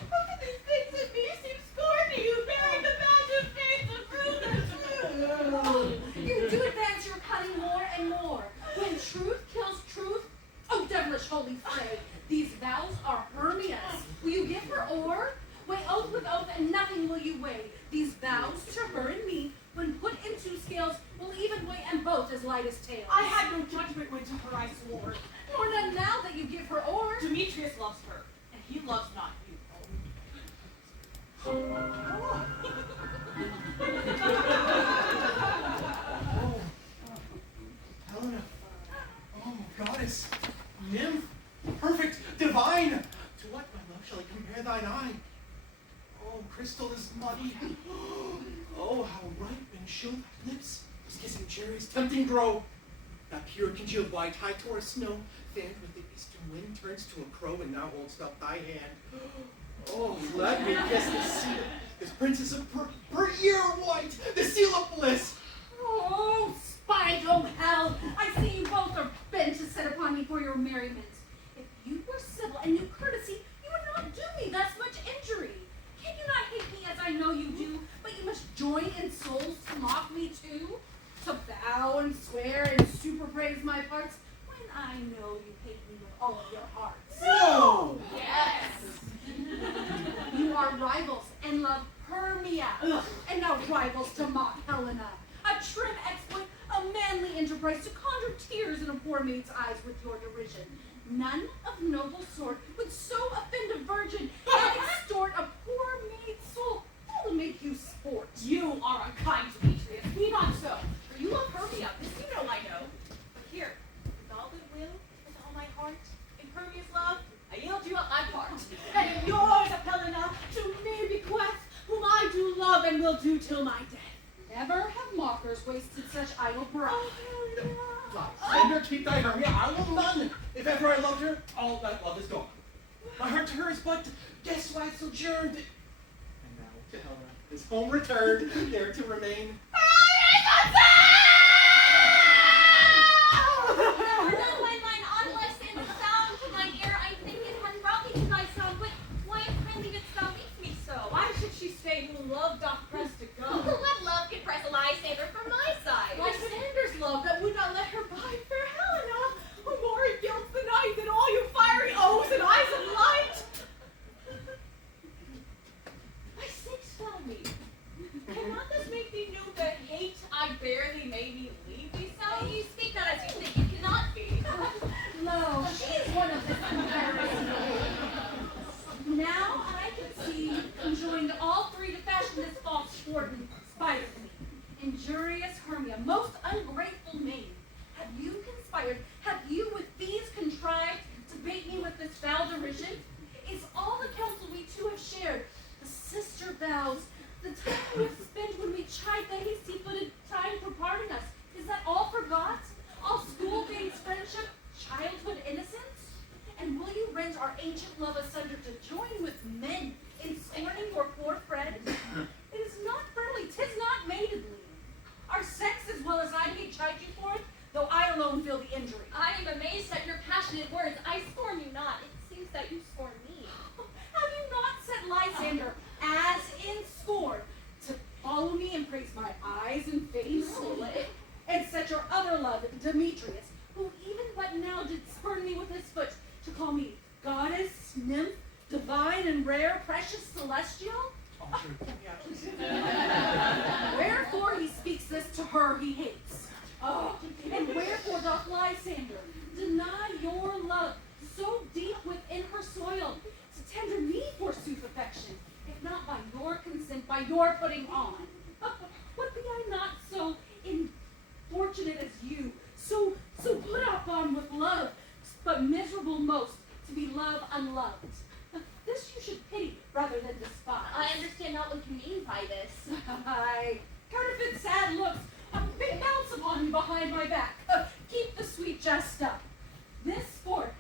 How can these things in me seem scorn to you, bearing the badge of faith and prudence? You do advance your cunning more and more. When truth kills truth, oh devilish holy fray, these vows are Hermia's. Will you give her o'er? Weigh oath with oath, and nothing will you weigh. These vows to her and me, when put into scales, will even weigh and both as light as tails. I had no judgment when to her I swore. Nor none now that you give her o'er. Demetrius loves her, and he loves not you. Helena, oh, goddess, nymph, perfect, divine, to what, my love, shall I compare thine eye? Oh, crystal is muddy. Oh, how ripe and show thy lips, those kissing cherries, tempting grow. That pure congealed white, high Taurus snow, fanned with the eastern wind, turns to a crow, and now holdst up thy hand. Oh, let me kiss the seal, this princess of her ear white, the seal of bliss. Oh, spite, oh hell! I see you both are bent to set upon me for your merriment. If you were civil and knew courtesy, you would not do me thus much injury. Can you not hate me as I know you do, but you must join in souls to mock me too? To bow and swear and super praise my parts, when I know you hate me with all of your hearts. No! Yes! You are rivals and love Hermia. And now rivals to mock Helena. A trim exploit, a manly enterprise to conjure tears in a poor maid's eyes with your derision. None of noble sort would so offend a virgin and extort a poor maid's soul. That will make you sport. You are unkind, Demetrius. Be not so. For you love Hermia. This you know I know. But here, with all goodwill, with all my heart, in Hermia's love, I yield you up my part. And in yours, Helena, to me bequeath, whom I do love and will do till my death. Never have mockers wasted such idle breath. Lysander, keep thy Hermia, I will none. If ever I loved her, all that love is gone. My heart to her is but guess why it sojourned. And now to Helena, his home returned, there to remain. When mine on Lysander sound to mine ear, I think it had brought me to thy sound, but why kindly didst thou make me so? Why should she stay who love doth press to go? What love could press a Lysander from my side? Lysander's love that would not let her bide fair Helena, who more yields the night than all you fiery O's and eyes of light. My sakes, tell me, cannot this make thee know the hate I barely made me leave thee so? You speak not as you think you cannot be. Lo, she is one of this confederacy. Now I can see, conjoined all three to fashion this false sport in spite of me. Injurious Hermia, most ungrateful maid, have you conspired, have you with these contrived to bait me with this foul derision? Is all the counsel we two have shared, the sister vows, the time we have spent when we chide the hasty-footed time for parting us, is that all forgot? All school-days friendship, childhood innocence? And will you rend our ancient love asunder to join with men in scorning your poor friend? It is not friendly, 'tis not maidenly. Our sex as well as I may chide you for it, though I alone feel the injury. I am amazed at your passionate words. I scorn you not. It seems that you scorn me. Have you not set Lysander, as in scorn, to follow me and praise my eyes and face? And set your other love, Demetrius, who even but now did spurn me with his foot, to call me goddess, nymph, divine and rare, precious, celestial? Wherefore he speaks this to her he hates. Oh, and wherefore doth Lysander deny your love so deep within her soil, to tender me forsooth affection, if not by your consent, by your putting on? What be I not so infortunate as you, so put upon with love, but miserable most to be loved unloved? This you should pity rather than despise. I understand not what you mean by this. Aye, counterfeit sad looks, a big bounce upon me behind my back. Keep the sweet jest up. This sport,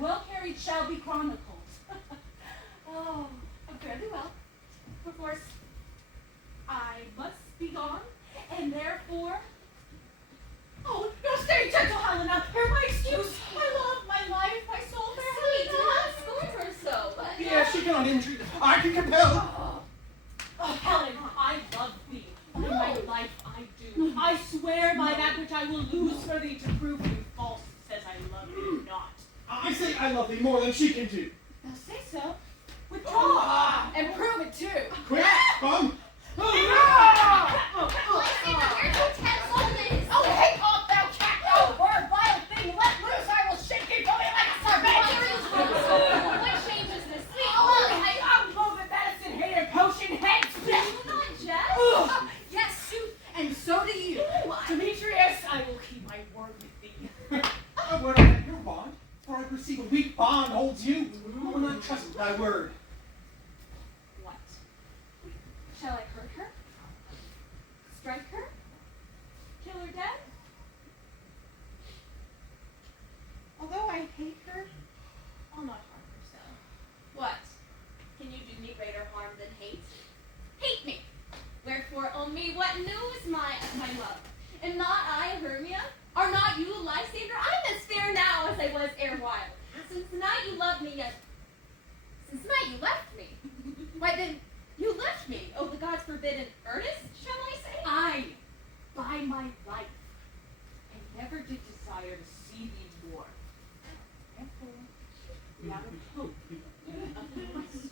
well carried, shall be chronicled. Oh, fairly well. Perforce, I must be gone, and therefore. Oh, no, stay gentle, Helena. Hear my excuse. I love my life, my soul, fair Sweet, do Helena. not scorn her so. But Yeah, she cannot entreat. I can compel. Oh, Helen, I love thee. All my life I do. I swear by that which I will lose for thee to prove thee false, says I love thee not. I say I love thee more than she can do. Thou say so? Withdraw, and prove it too. Quick, bum. Lysander, you're too tense on this. Oh, take off, thou cat, thou word, vile thing, let loose, I will shake you, go in like a serpent. What changes this? I'll blow the medicine hated potion head. You will not jest? Yes, sooth, and so do you. Demetrius, I will keep my word with thee. I would have your bond, for I perceive a weak bond holds you. I will not trust thy word. What? Shall I hurt her? Strike her? Kill her dead? Although I hate her, I'll not harm her so. What? Can you do me greater harm than hate? Hate me! Wherefore, oh me, what news my love? Am not I Hermia? Are not you Lysander? I'm as fair now as I was erewhile. Since the night you loved me, since the night you left me. Why then, you left me. Oh, the gods forbid in earnest, shall I say? I, by my life, I never did desire to see thee dwarf. Therefore, without a hope, of question,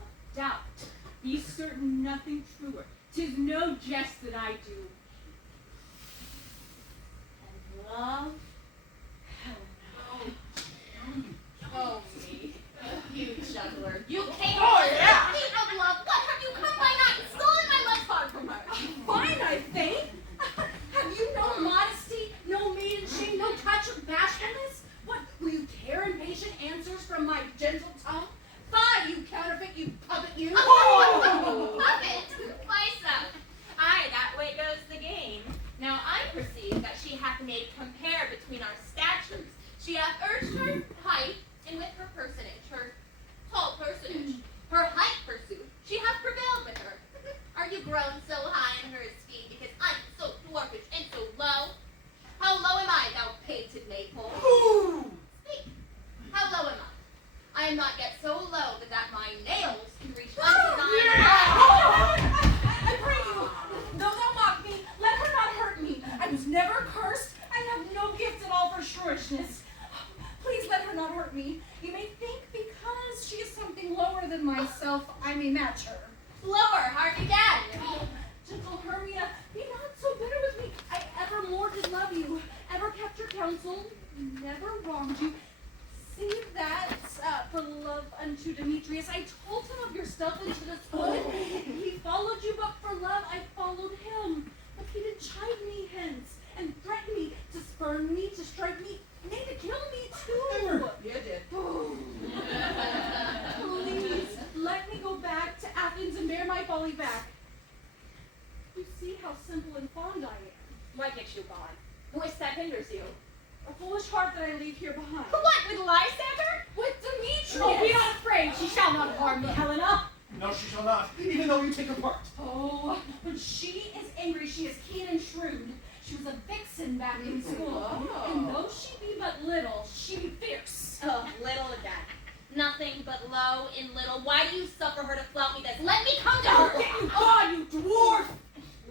of doubt, be certain nothing truer. 'Tis no jest that I do. And love, Helena. Oh, me. You juggler. You came Oh, yeah. speak of love. What have you come by night and stolen my love card from her? Fine, I think. Have you no modesty, no maiden shame, no touch of bashfulness? What, will you care and patient answers from my gentle tongue? Fie, you counterfeit, you puppet, you! Puppet! Why so? Aye, that way goes the game. Now I perceive that she hath made compare between our statures. She hath urged her height, and with her personage, her tall personage, her height pursuit, she hath prevailed with her. Are you grown so high in her esteem because I'm so dwarfish and so low? How low am I, thou painted maypole? Speak. How low am I? I am not yet so low that my nails can reach unto thine I pray you, though thou mock me, let her not hurt me. I was never cursed. I have no gift at all for shrewishness. Please let her not hurt me. You may think because she is something lower than myself, I may match her. Lower, hard again. Oh, gentle Hermia, be not so bitter with me. I ever more did love you, ever kept your counsel, never wronged you. Save that for love unto Demetrius. I told him of your stealth into this wood. He followed you, but for love I followed him. But he did chide me hence, and threaten me, to spurn me, to strike me, nay, to kill me too. You did. Please, let me go back to Athens and bear my folly back. You see how simple and fond I am. Why get you gone? Who is that hinders you? A foolish heart that I leave here behind. What, with Lysander? With Demetrius! Oh, be not afraid. She shall not harm me, Helena. No, she shall not, even though you take her part. Oh, but she is angry. She is keen and shrewd. She was a vixen back in school. Oh. And though she be but little, she be fierce. Oh, little again. Nothing but low in little. Why do you suffer her to flout me thus? Let me come to her! Get you gone, you dwarf!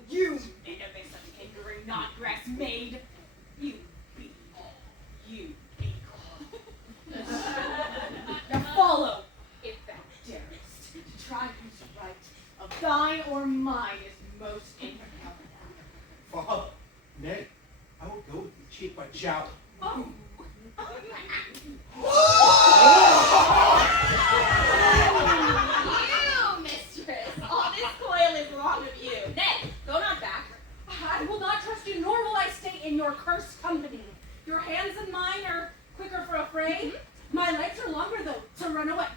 You maid of such a kangaroo, not grass maid. You be you eagle. Now follow, if thou darest, to try whose right of thine or mine is most in her power. Father, nay, I will go with the cheek by jowl. Oh. You, mistress! All this coil is wrong of you. Nay, go not back. I will not trust you, nor will I stay in your cursed company. Your hands and mine are quicker for a fray. My legs are longer, though, to run away.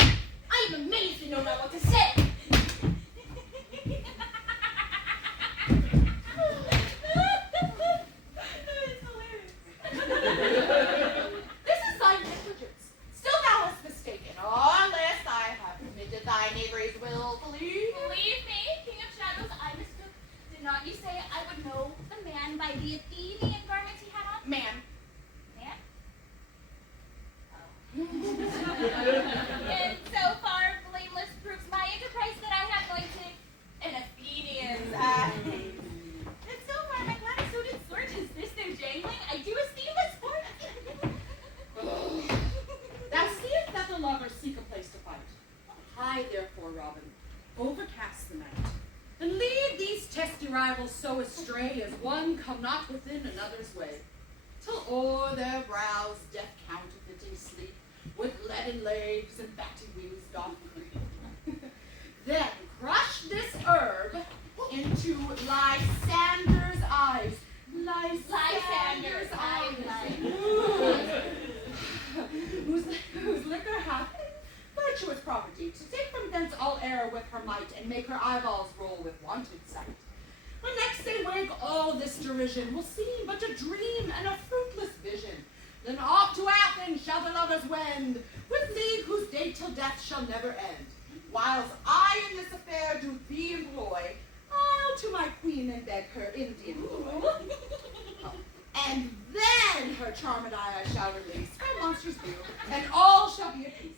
I am amazed you know not what to say. It's hilarious. This is thy negligence. Still thou hast mistaken, unless I have committed thy knaveries willfully. Believe me, King of Shadows, I mistook. Did not you say I would know the man by the Athenian garments he had on? Man. Man? And so far, blameless proves my enterprise that I have going to an Athenian's eyes. And so far, my glad suited sword is this their jangling. I do esteem this sport. Thou seest that the lovers seek a place to fight. Hie, therefore, Robin, overcast the night, and lead these testy rivals so astray as one come not within another's way, till o'er their brows death counterfeiting sleep, with leaden legs and batty wings doth creep. Then crush this herb into Lysander's eyes. Lysander's eyes. Whose liquor hath virtuous property to take from thence all error with her might, and make her eyeballs roll with wonted sight. When next they wake, all this derision will seem but a dream and a fruitless vision. Then off to Athens shall the lovers wend, with league whose date till death shall never end. Whiles I in this affair do thee employ, I'll to my queen and beg her Indian boy. And then her charmed eye I shall release her monstrous view, and all shall be at peace.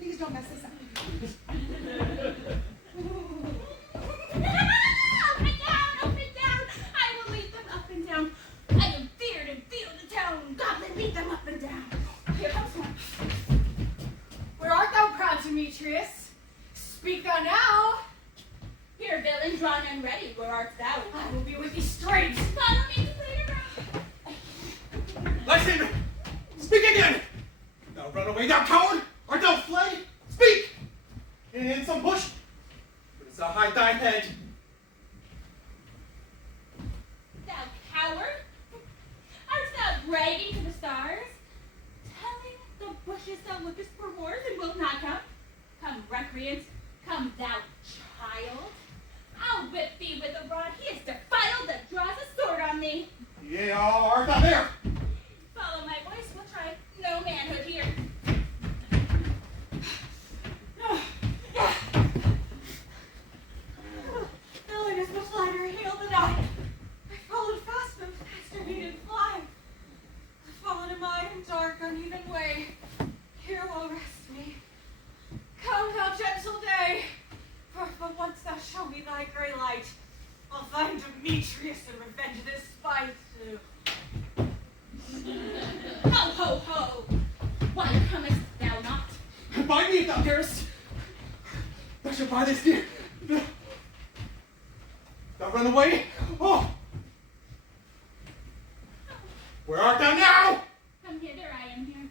Please don't mess this up. and drawn and ready, where art thou? I will be with thee straight. Follow me to play around. Lysander, speak again! Thou run away, thou coward! Art thou fled? Speak! In some bush? Wouldst thou hide thy head? Thou coward! Art thou bragging to the stars? Telling the bushes thou lookest for wars and wilt not come? Come, recreant, come, thou child. I'll whip thee with a rod he is defiled that draws a sword on thee. Yea, art thou there? Follow my voice, we'll try no manhood here. Helen is much lighter heel than I. I followed fast, but faster he did fly. I followed in my dark, uneven way. Here will rest me. Come, thou gentle day, for but once thou show me thy grey light, I'll find Demetrius and revenge this spite. Ho, ho, ho! Why comest thou not? Bind me if thou darest. Thou shalt buy this dear. Thou run away? Oh! Where art thou now? Come hither, I am here.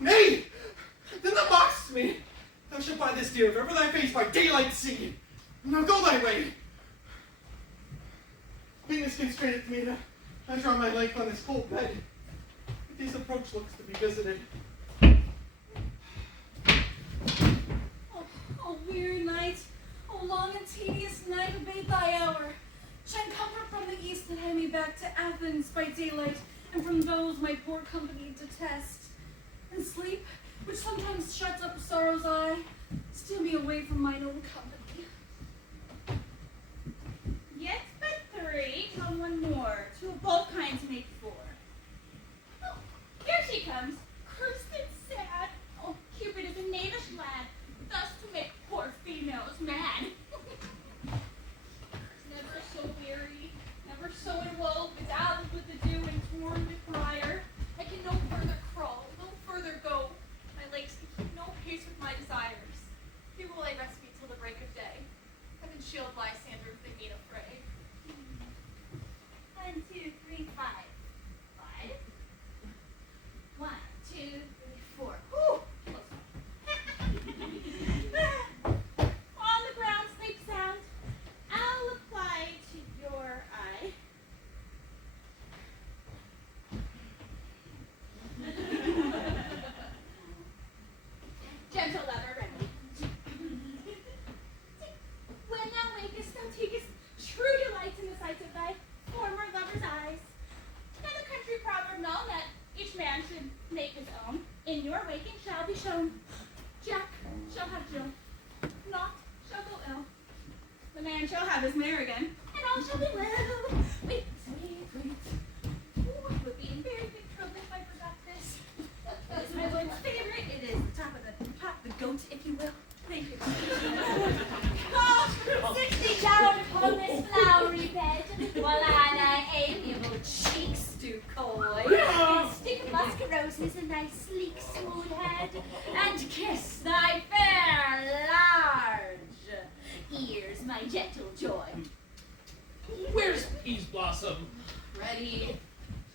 Nay! Then thou mockst me. Thou shalt buy this dear, if ever thy face by daylight see. Now go thy way. Weakness constraineth me to draw my length on this cold bed. But this approach looks to be visited. Oh, weary night, oh, long and tedious night, abate thy hour. Shine comfort from the east and hand me back to Athens by daylight, and from those my poor company detest. And sleep, which sometimes shuts up sorrow's eye, steal me away from mine own company. Yet but three, come one more. Two of both kinds make four. Oh, here she comes, cursed and sad. Oh, Cupid is a knavish lad, thus to make poor females mad. Never so weary, never so inwoke, bedazzled with the dew and torn with briar. I can no further crawl, no further go. My legs can keep no pace with my desires. Here will I rest me till the break of day. Heaven shield Lysander if they meet a fray. 1, 2, 3, 5. 5. 1, 2, 3, 4. Whew! On the ground, sleep sound. I'll apply to your eye. Gentle lover, ready. When thou wakest, thou takest true delight in the sight of thy former lover's eyes. Now the country proverb known that each man should make his own, in your waking shall be shown. Jack shall have Jill, naught shall go ill. The man shall have his mare again, and all shall be well. Wait, sweet, wait. Ooh, I would be in very big trouble if I forgot this. It is my lord's favorite. It is the top of the goat, if you will. Thank you. Oh, sit thee down upon this flowery bed, while I thy amiable cheeks do coy, and stick musk roses in thy sleek smooth head, and kiss thy fair large ears, my gentle joy. Where's Peas Blossom? Ready?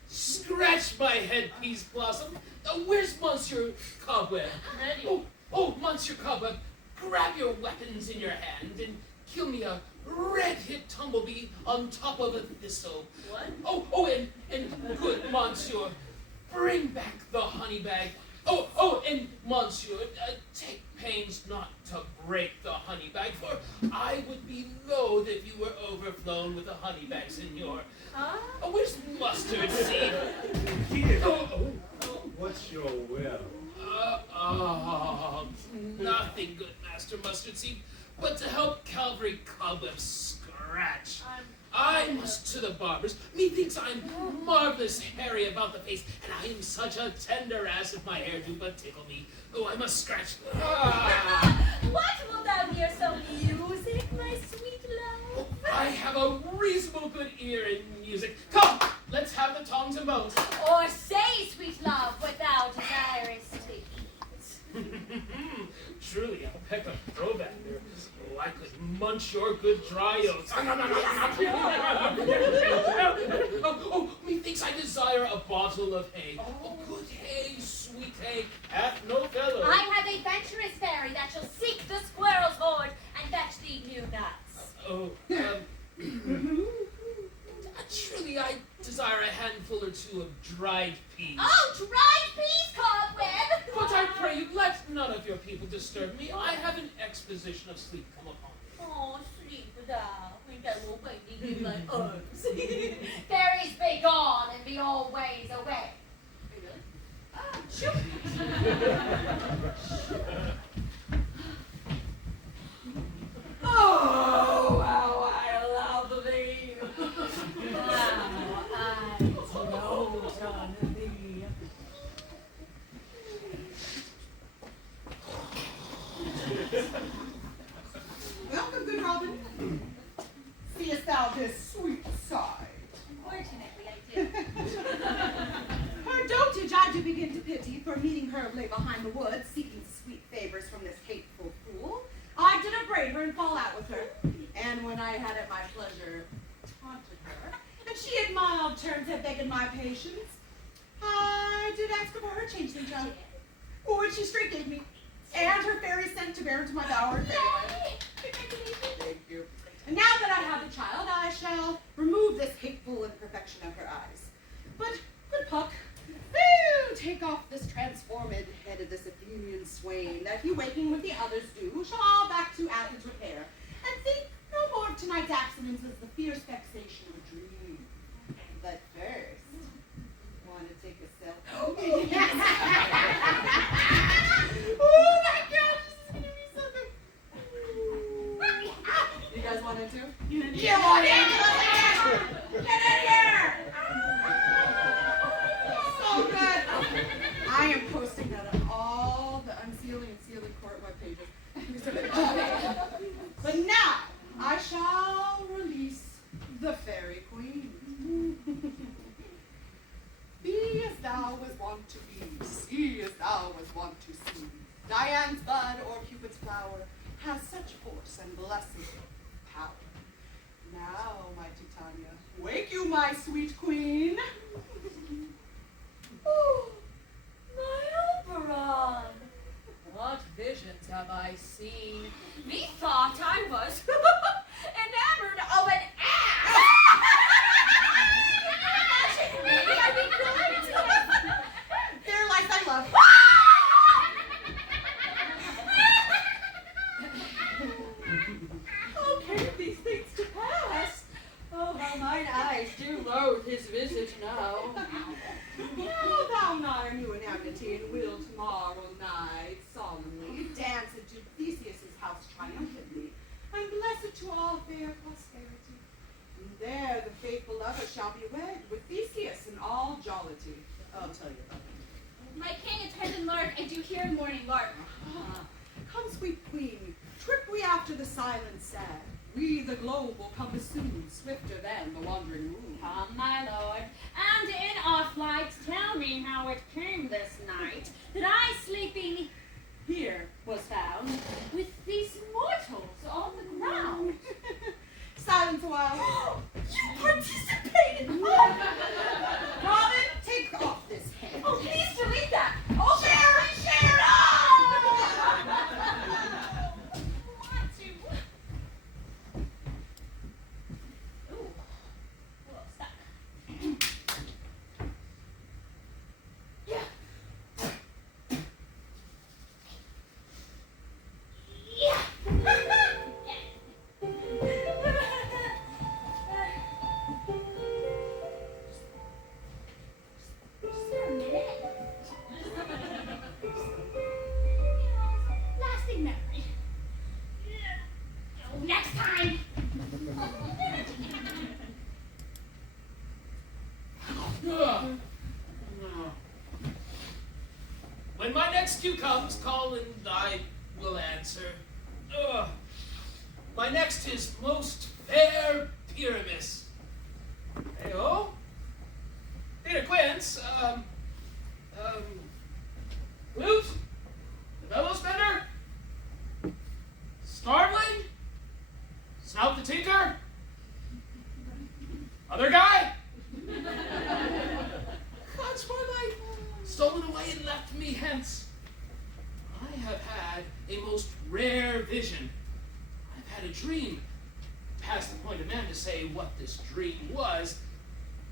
Scratch my head, Peas Blossom. Where's Monsieur Cobweb? Ready. Oh, Monsieur Cobweb, grab your weapons in your hand and kill me a red-hit tumblebee on top of a thistle. What? And good Monsieur, bring back the honey bag. And Monsieur, take pains not to break the honey bag, for I would be loath if you were overflown with the honey bag, Senor. Huh? Where's mustard seed? Here. What's your will? Nothing good, Master Mustard Seed, but to help Calvary Cobweb scratch. I must to the barber's. Methinks I'm marvelous hairy about the face, and I am such a tender ass if my hair do but tickle me. Oh, I must scratch. What will thou hear so music, my sweet love? I have a reasonable good ear in music. Come, let's have the tongs and bones. Or say, sweet love, what thou desirest to eat. Truly, I'll peck a throwback there. Oh, I could munch your good dry oats. Oh, methinks I desire a bottle of hay. Oh, good hay, sweet hay, hath no fellow. I have a venturous fairy that shall seek the squirrel's hoard and fetch thee new nuts. Truly, I desire a handful or two of dried peas. Oh, dried peas, Cobweb! But I pray you, let none of your people disturb me. I have an exposition of sleep come upon me. Oh, sleep thou, when thou will wake thee like us. Fairies be gone and be always away. Really? Ah, shoot! Oh, how I love thee! Welcome, good Robin. Seest thou this sweet sight? Fortunately, I do. Her dotage I do begin to pity, for meeting her lay behind the woods, seeking sweet favors from this hateful fool. I did upbraid her and fall out with her, and when I had at my pleasure taunted her, and she in mild terms had begged my patience, I did ask her for her changeling child, which she straight gave me, and her fairy sent to bear into my bower. Thank you. And now that I have the child, I shall remove this hateful imperfection of her eyes. But, good Puck, take off this transformed head of this Athenian swain, that he waking with the others do, shall back to Athens repair, and think no more of tonight's accidents as the fierce vexation of a dream. But first, want to take a selfie? Oh my gosh, this is going to be so good. You guys want it too? You want it? Get in here! So good. I am posting that on all the unsealing and sealing court web pages. But now I shall release the fairy queen. Be as thou was wont to be, see as thou was wont to see. Diane's bud or Cupid's flower has such force and blessed power. Now, my Titania, wake you, my sweet queen. Oh, my Oberon! What visions have I seen? Methought I was enamored of an ass! I'd be glad. Here lies thy love. How came these things to pass? Oh, how mine eyes do loathe his visage now. Now thou nigh new enamity and will tomorrow night solemnly dance into Theseus' house triumphantly, and blessed to all fair posterity. And there the faithful lover shall be wed with Theseus in all jollity. I'll tell you about it. My king attended lark, and do hear morning lark. Come, sweet queen, trip we after the silent sad. We, the globe, will compass soon, swifter than the wandering moon. Come, my lord, and in our flight tell me how it came this night that I sleeping here was found with these mortals on the ground. Silence a while. You participated! Robin, take off this head. Oh, please delete that! Oh, share! Want to? Ooh. Whoa, stop. Yeah. Yeah. Just for a minute. Lasting memory. Oh, next time. When my next cue comes, call and I will answer. My next is most fair Pyramus. Hey-oh. Peter Quince, Flute, the bellow spinner, Starveling, Other guy? God's my life, stolen away and left me hence. I have had a most rare vision. I've had a dream. Past the point of man to say what this dream was.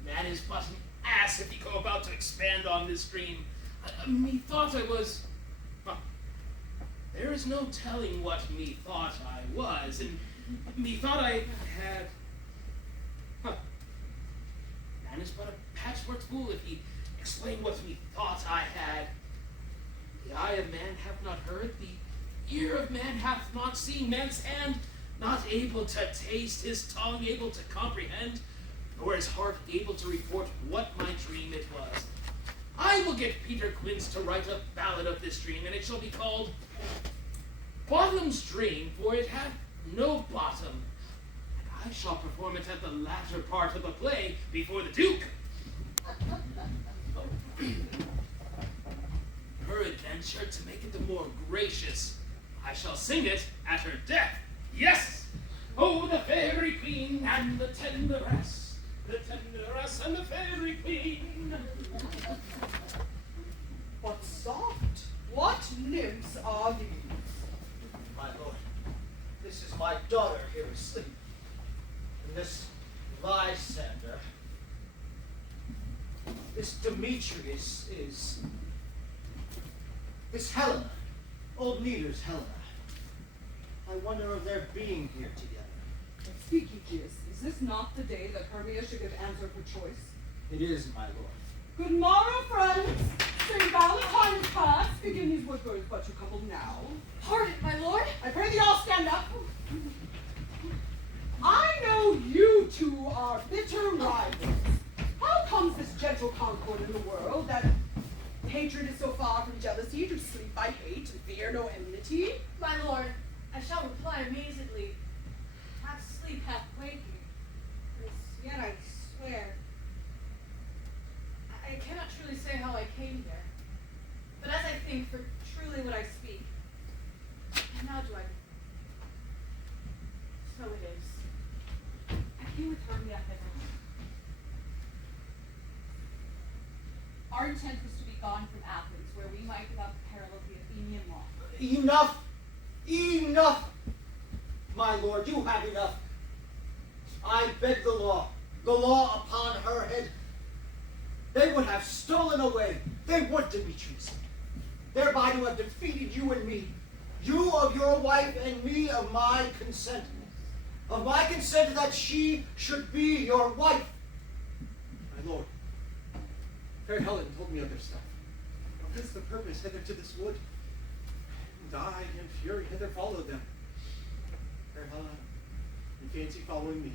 Man is but an ass if he go about to expand on this dream. Methought I was... Well, there is no telling what methought I was, and methought I had... Man is but a patchwork fool if he explain what methought I had. The eye of man hath not heard, the ear of man hath not seen, man's hand not able to taste, his tongue able to comprehend, nor his heart able to report what my dream it was. I will get Peter Quince to write a ballad of this dream, and it shall be called Bottom's Dream, for it hath no bottom. And I shall perform it at the latter part of the play before the Duke. Peradventure, to make it the more gracious, I shall sing it at her death. Yes! Oh, the fairy queen and the tenderess and the fairy queen. What soft, what nymphs are these? My lord, this is my daughter here asleep. And this Lysander, this Demetrius is Helena, old Neater's Helena. I wonder of their being here together. Speak, Egeus, is this not the day that Hermia should give answer for choice? It is, my lord. Good morrow, friends. St. Valentine's pass. Begin these wood words but you couple now. Pardon, my lord. I pray thee all stand up. I know you two are bitter rivals. How comes this gentle concord in the world that hatred is so far from jealousy to sleep by hate and fear no enmity? My lord, I shall reply amazedly. Half sleep, half waking. Yet I swear. I cannot truly say how I came here. But as I think, for truly would I speak. And now do I. So it is. I came with Hermia hither. Our intent was to be gone from Athens, where we might without the peril of the Athenian law. Enough! Enough! My lord, you have enough. I beg the law upon her head. They would have stolen away. They would, Demetrius. Thereby to have defeated you and me. You of your wife and me of my consent. Of my consent that she should be your wife. My lord, fair Helen told me other stuff. What is the purpose hither to this wood? And I, in fury, hither followed them. Fair Helen, in fancy following me.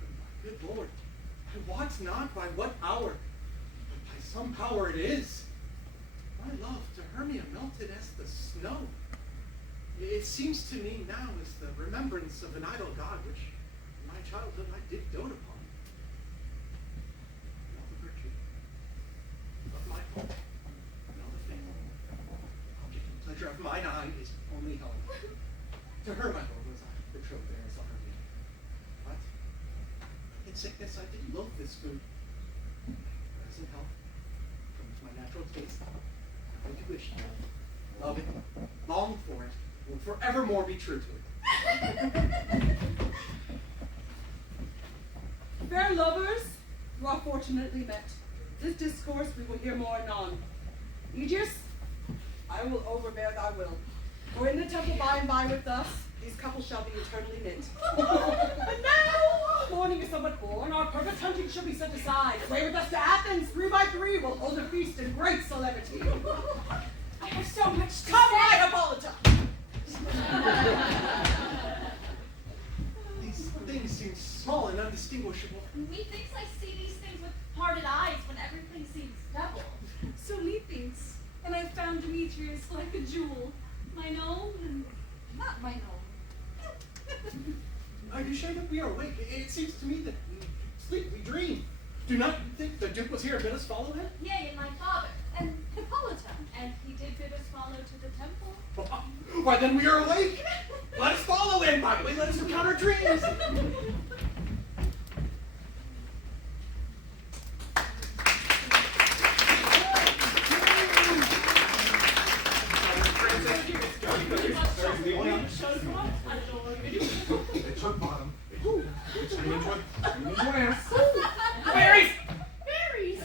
But my good lord, I wot not by what hour, but by some power it is. My love to Hermia melted as the snow. It seems to me now as the remembrance of an idle god which in my childhood I did dote upon. Now the virtue of my home, now the fame, object and pleasure of mine eye is only Helen. To her, my lord, was I betrothed there as Hermia. But in sickness I did loathe this food. Whereas in health, from my natural taste, I do wish it, love it, long for it, will forevermore be true to it. Fair lovers, you are fortunately met. This discourse we will hear more anon. Egeus, I will overbear thy will. For in the temple by and by with us, these couples shall be eternally knit. And now, morning is somewhat born, our purpose hunting shall be set aside. Away with us to Athens, 3 by 3, we'll hold a feast in great solemnity. I have so much to Come say. right, Hippolyta! These things seem small and undistinguishable. Methinks I see these things with parted eyes when everything seems double. So methinks, and I found Demetrius like a jewel. Mine own and not mine own. Are you sure that we are awake? It seems to me that we sleep, we dream. Do not you think the Duke was here and bid us follow him? Yea, and my father, and Hippolyta, and he did bid us follow to the temple. Why, then we are awake. Let us follow him. By the way, let us recount our dreams. into it. Fairies! Fairies!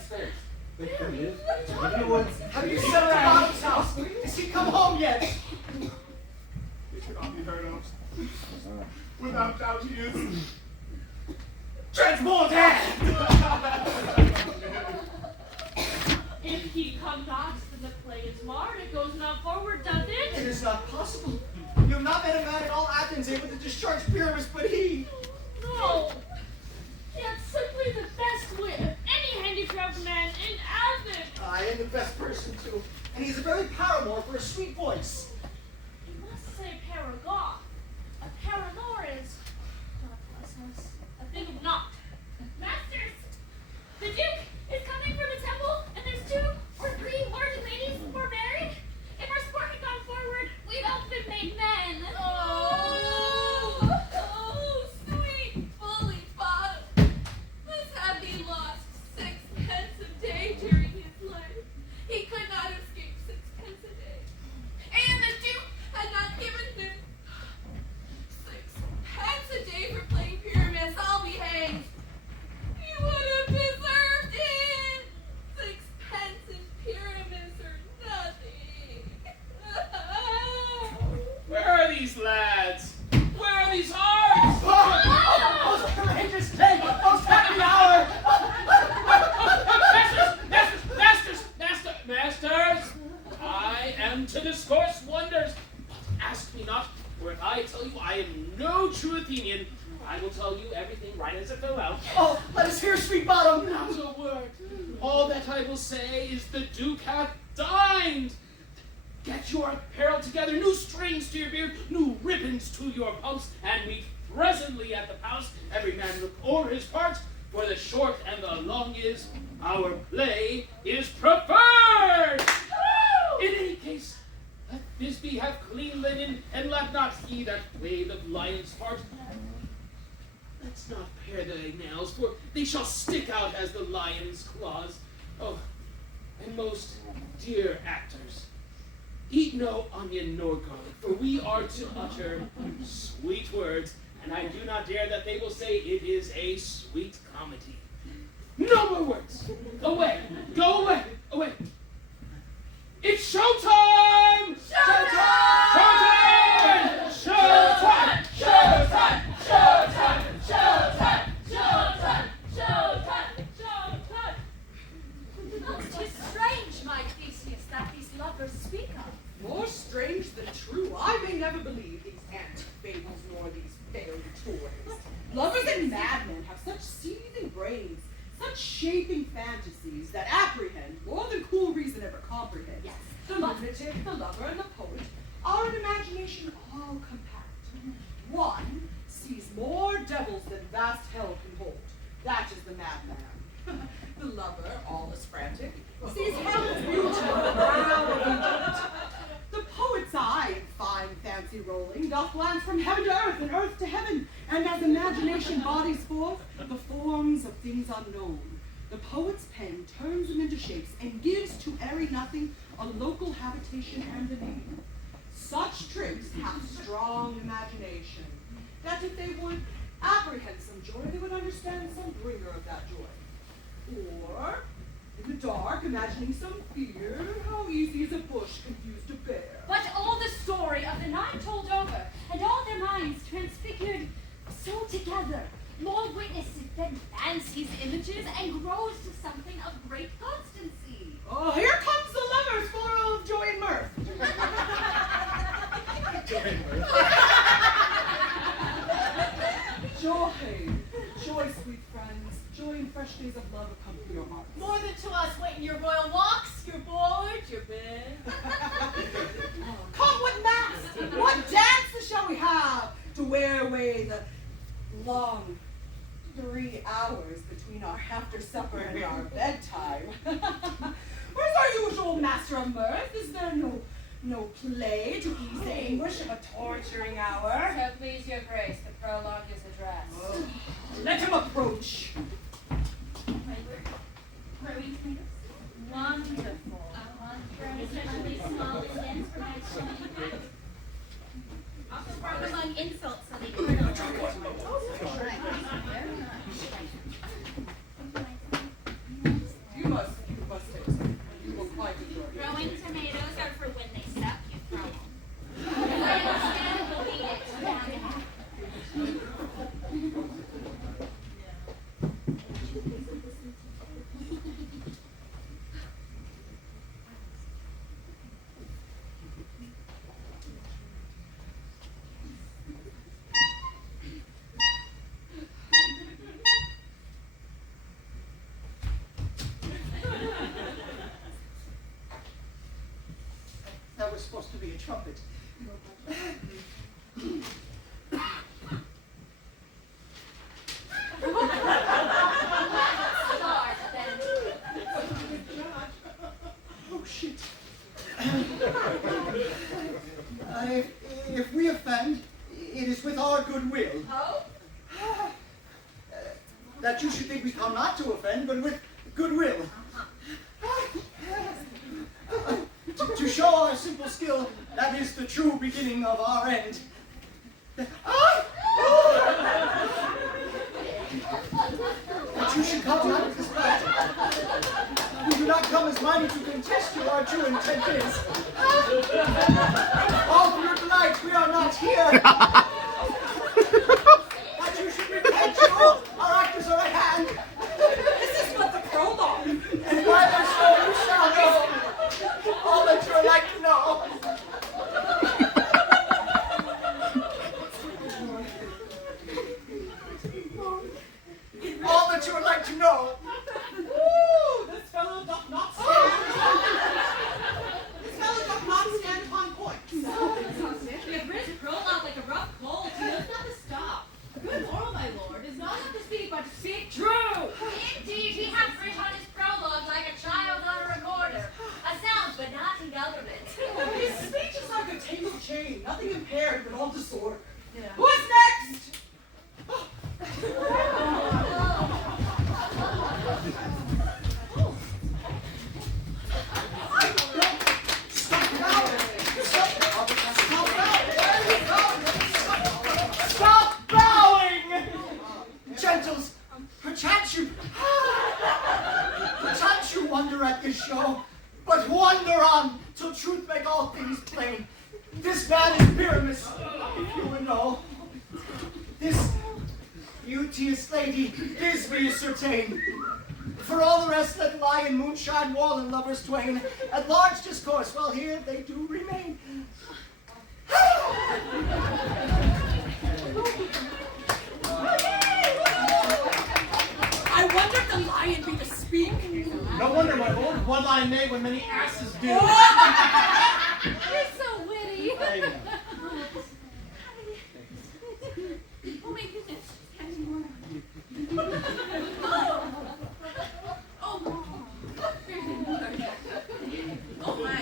Have you sent her out of house? Has she come home yet? It cannot be heard of. Without doubt he is transported! If he come not, then the play is marred. It goes not forward, does It it? is not possible. You have not met a man in all Athens able to discharge Pyramus, but he. No. It's simply the best wit of any handicraft man in Athens. I am the best person too. And he's a very paramour for a sweet voice. You must say paragon. A paranor is, God bless us, a thing of naught. Masters, the Duke is coming from the temple, and there's 2 or 3 lords and ladies who are married. If our sport had gone forward, we'd all been made men. Oh, sweet bully bottom. This happy lost 6 pence a day during his life. He could not escape 6 pence a day. And the Duke had not given him 6 pence a day for playing pyramids. I'll be hanged. He would have deserved it. 6 pence in pyramids or nothing. Where are these lads? Where are these hearts? Most courageous day! Most happy hour! Masters! I am to discourse wonders. But ask me not, for if I tell you I am no true Athenian, I will tell you everything right as it fell out. Oh, let us hear, sweet bottom! Not a word. All that I will say is the Duke hath dined. Get your apparel together, new strings to your beard, new ribbons to your pumps, and meet presently at the palace, every man look o'er his part, for the short and the long is, our play is preferred. In any case, let Thisbe have clean linen, and let not he that play the lion's part. Let's not pare thy nails, for they shall stick out as the lion's claws. Oh, and most dear actors, eat no onion nor garlic, for we are to utter sweet words, and I do not dare that they will say it is a sweet comedy. No more words! Away! Go away! Away! It's showtime! Showtime! Showtime! Showtime! Showtime! Showtime! Showtime! Showtime! Showtime! Tis strange, my Theseus, that these lovers speak of. More strange than true. I may never believe these antic fables nor these fairy toys. Lovers and madmen have such seething brains, such shaping fantasies that apprehend more than cool reason ever comprehends. Yes. The lunatic, the lover, and the poet are in imagination all compact. One sees more devils than vast hell can hold. That is the madman. The lover, all is frantic, sees hell's beauty on the brow of Egypt. The poet's eye, in fine fancy rolling, doth glance from heaven to earth and earth to heaven, and as imagination bodies forth the forms of things unknown, the poet's pen turns them into shapes and gives to airy nothing a local habitation and a name. Such tricks have strong imagination, that if they would apprehend some joy, they would understand some bringer of that joy. Or, in the dark, imagining some fear, how easy is a bush confused to bear. But all the story of the night told over, and all their minds transfigured so together, more witnesseth than fancies images, and grows to something of great constancy. Oh, here comes the lovers full of joy and mirth. Joy, sweet friends, joy and fresh days of love have come to your hearts. More than to us waiting your royal walks, your board, your bed. Come, what mass, what dances shall we have to wear away the long 3 hours between our after supper and our bedtime? Where's our usual master of mirth? Is there no play to ease the anguish of a torturing hour? So please your grace, the prologue is addressed. Let him approach. Wonderful. Especially small and dense for my children. Also brought among insults so they can supposed to be a trumpet. Start then. Oh, shit. If we offend, it is with our goodwill. Oh? That you should think we come not to offend, but with goodwill. To show our simple skill, that is the true beginning of our end. That you should come not with despite. We do not come as mighty to contest you, our true intent is. All for your delight, we are not here. That you should repent you, our actors are at hand. This is but the prologue. And by their soul you shall know all that you would like to know. All that you would like to know. Ooh, this fellow doth not stand. This fellow doth not stand upon points. The abridged prologue like a rough cold. He knows not to stop. A good moral, my lord, is not to speak, but to speak true. Indeed, he hath writ on his prologue like a child on a recorder. A sound, but not in government. His speech is like a table chain, nothing impaired, but all disorder. Yeah. Who is next? Stop bowing! Gentles, perchance you wonder at this show, but wonder on till truth make all things plain. This man is Pyramus, if you would know. This beauteous lady is we ascertain. For all the rest let lie in moonshine wall and lovers twain. At large discourse, while here they do remain. I wonder if the lion be to speak. No wonder, my lord, one line may when many asses do. You're so witty. I know. Oh my goodness. Oh, oh my. Okay.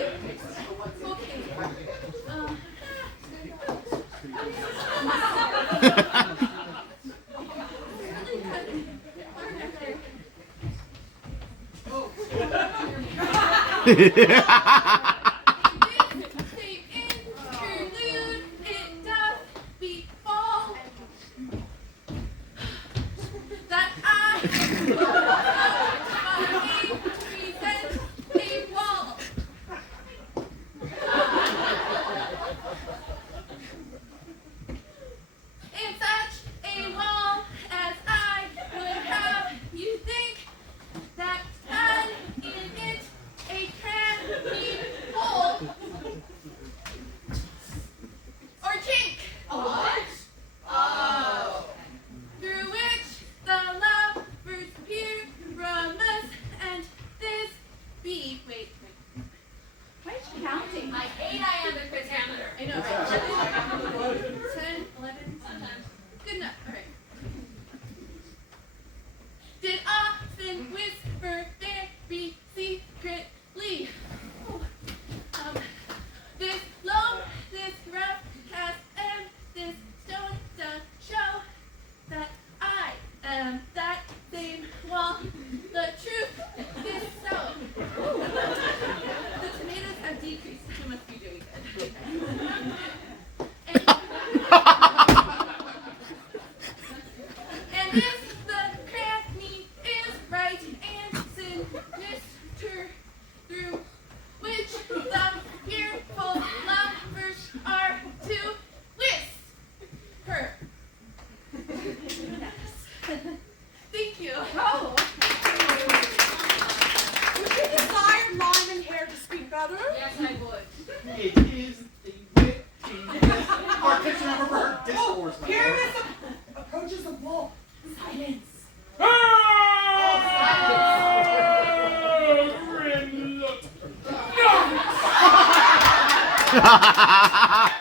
Ah,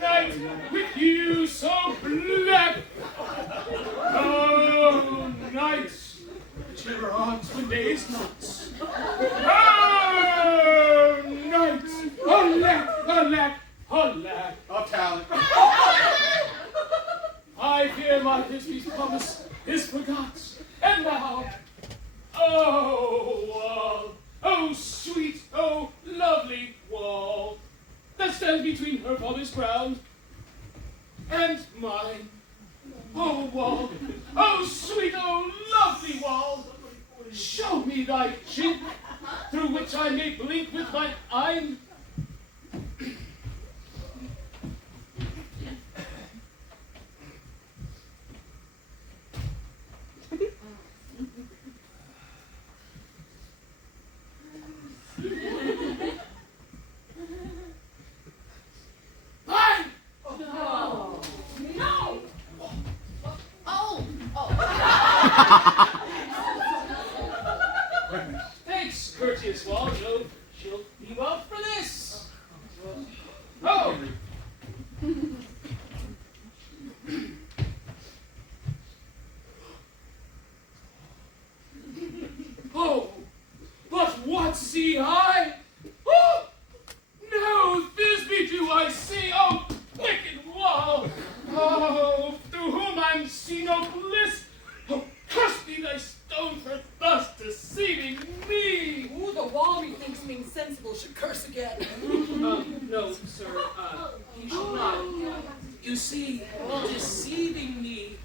night with you so black. Oh, night, whichever odds when day is not. Oh, night, alack, alack, alack of talent. I fear my Thisbe's promise is forgot, and now, oh, wall, oh, sweet, oh, lovely wall, that stands between her father's ground and mine. Oh, wall, oh, sweet, oh, lovely wall, show me thy chink, through which I may blink with my eye. Thanks, courteous wall. She'll be well for this. Oh! Oh, but what see I? Oh, no Thisbe do I see, oh, wicked wall. Oh, through whom I'm seen no bliss. Oh, curse be thy stone for thus deceiving me. Ooh, the wall methinks being sensible should curse again. No, sir, you should not. You see, deceiving me.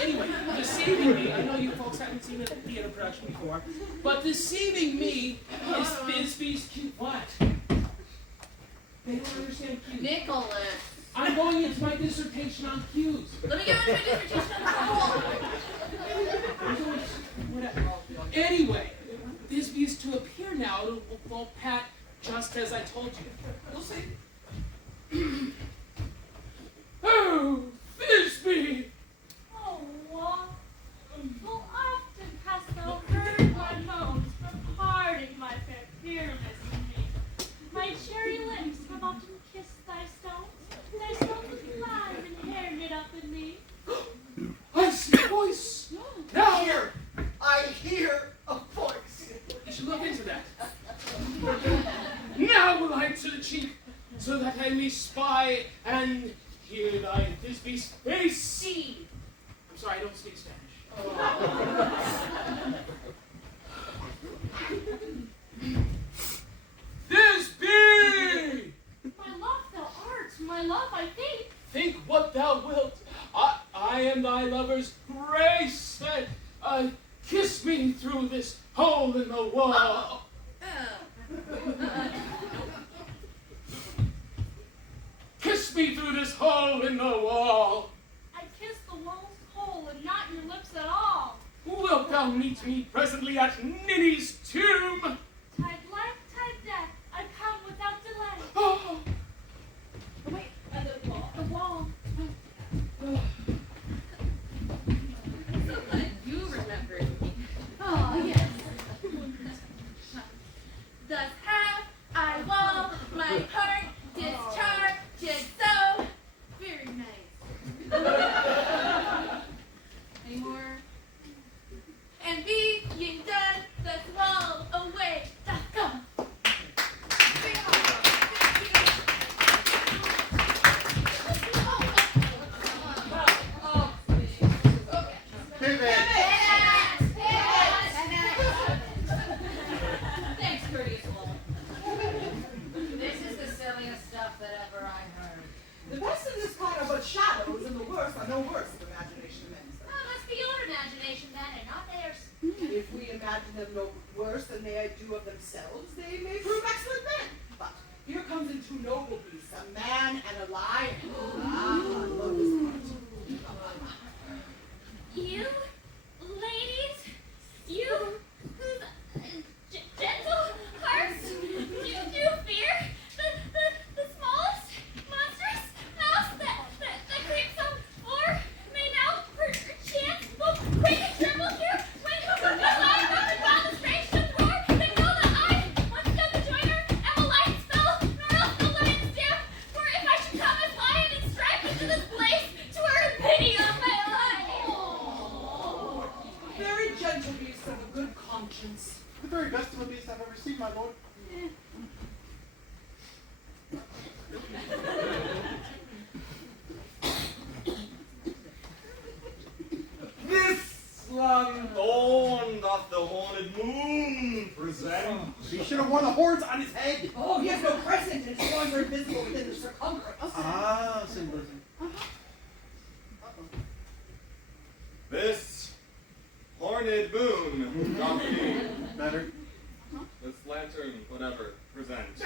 Anyway, deceiving me, I know you folks haven't seen a theater production before, but deceiving me is Thisbe's cue. What? They don't understand cues. Nicholas. I'm going into my dissertation on cues. Let me go into a dissertation on the wall. Anyway, Thisbe is to appear now to well, Pat, just as I told you. We'll see. Oh, Thisbe! Oh, what? Full often hast thou heard my moans from parting my fair peerless in me. My cherry lips have often kissed thy stones. Thy stones with live and hair knit up in me. I see a voice! Now! Here, I hear a voice. You should look into that. Now will I to the cheek, so that I may spy and hear thy Thisbe's face. See. I'm sorry, I don't speak Spanish. Thisbe! My love thou art, my love I think. Think what thou wilt. I am thy lover's grace. Kiss me through this hole in the wall. Kiss me through this hole in the wall. I kiss the wall's hole and not your lips at all. Wilt thou meet me presently at Ninny's tomb? Tide life, tide death, I come without delay. Oh, Wait, the wall. The wall. So glad you remembered me. Oh, yes. Thus have I wall my heart discharged so very nice. Any more? And being done, thus wall away. Doth come. Thanks, courteous wall. This is the silliest stuff that ever I heard. The best in this part are but shadows, and the worst are no worse of imagination men. Well, must be your imagination then, and not theirs. If we imagine them no worse than they do of themselves, they may prove excellent men. But here comes in two noble beasts, a man and a lion. Ah, I love this part. You, ladies, you, gentle hearts, do you fear the smallest? The very best of a beast I've ever seen, my lord. This thorn doth the horned moon present. He should have worn the horns on his head. Oh, he has no crescent, and his horns are invisible within the circumference. Ah, symbolism. This horned moon doth me. Better. This lantern, whatever, present.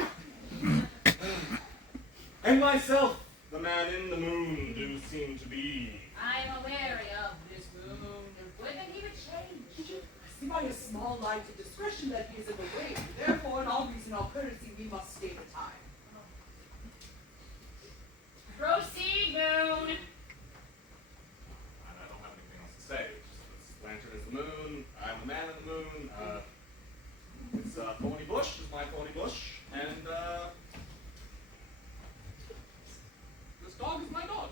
And myself, the man in the moon, do seem to be. I am awary of this moon. Whither he would change. I see by his small light of discretion that he is in the way. Therefore, in all reason, all courtesy, we must stay the time. Proceed, moon. I don't have anything else to say. Just this lantern is the moon. I'm the man in the moon. It's thorny bush is my thorny bush, and this dog is my dog.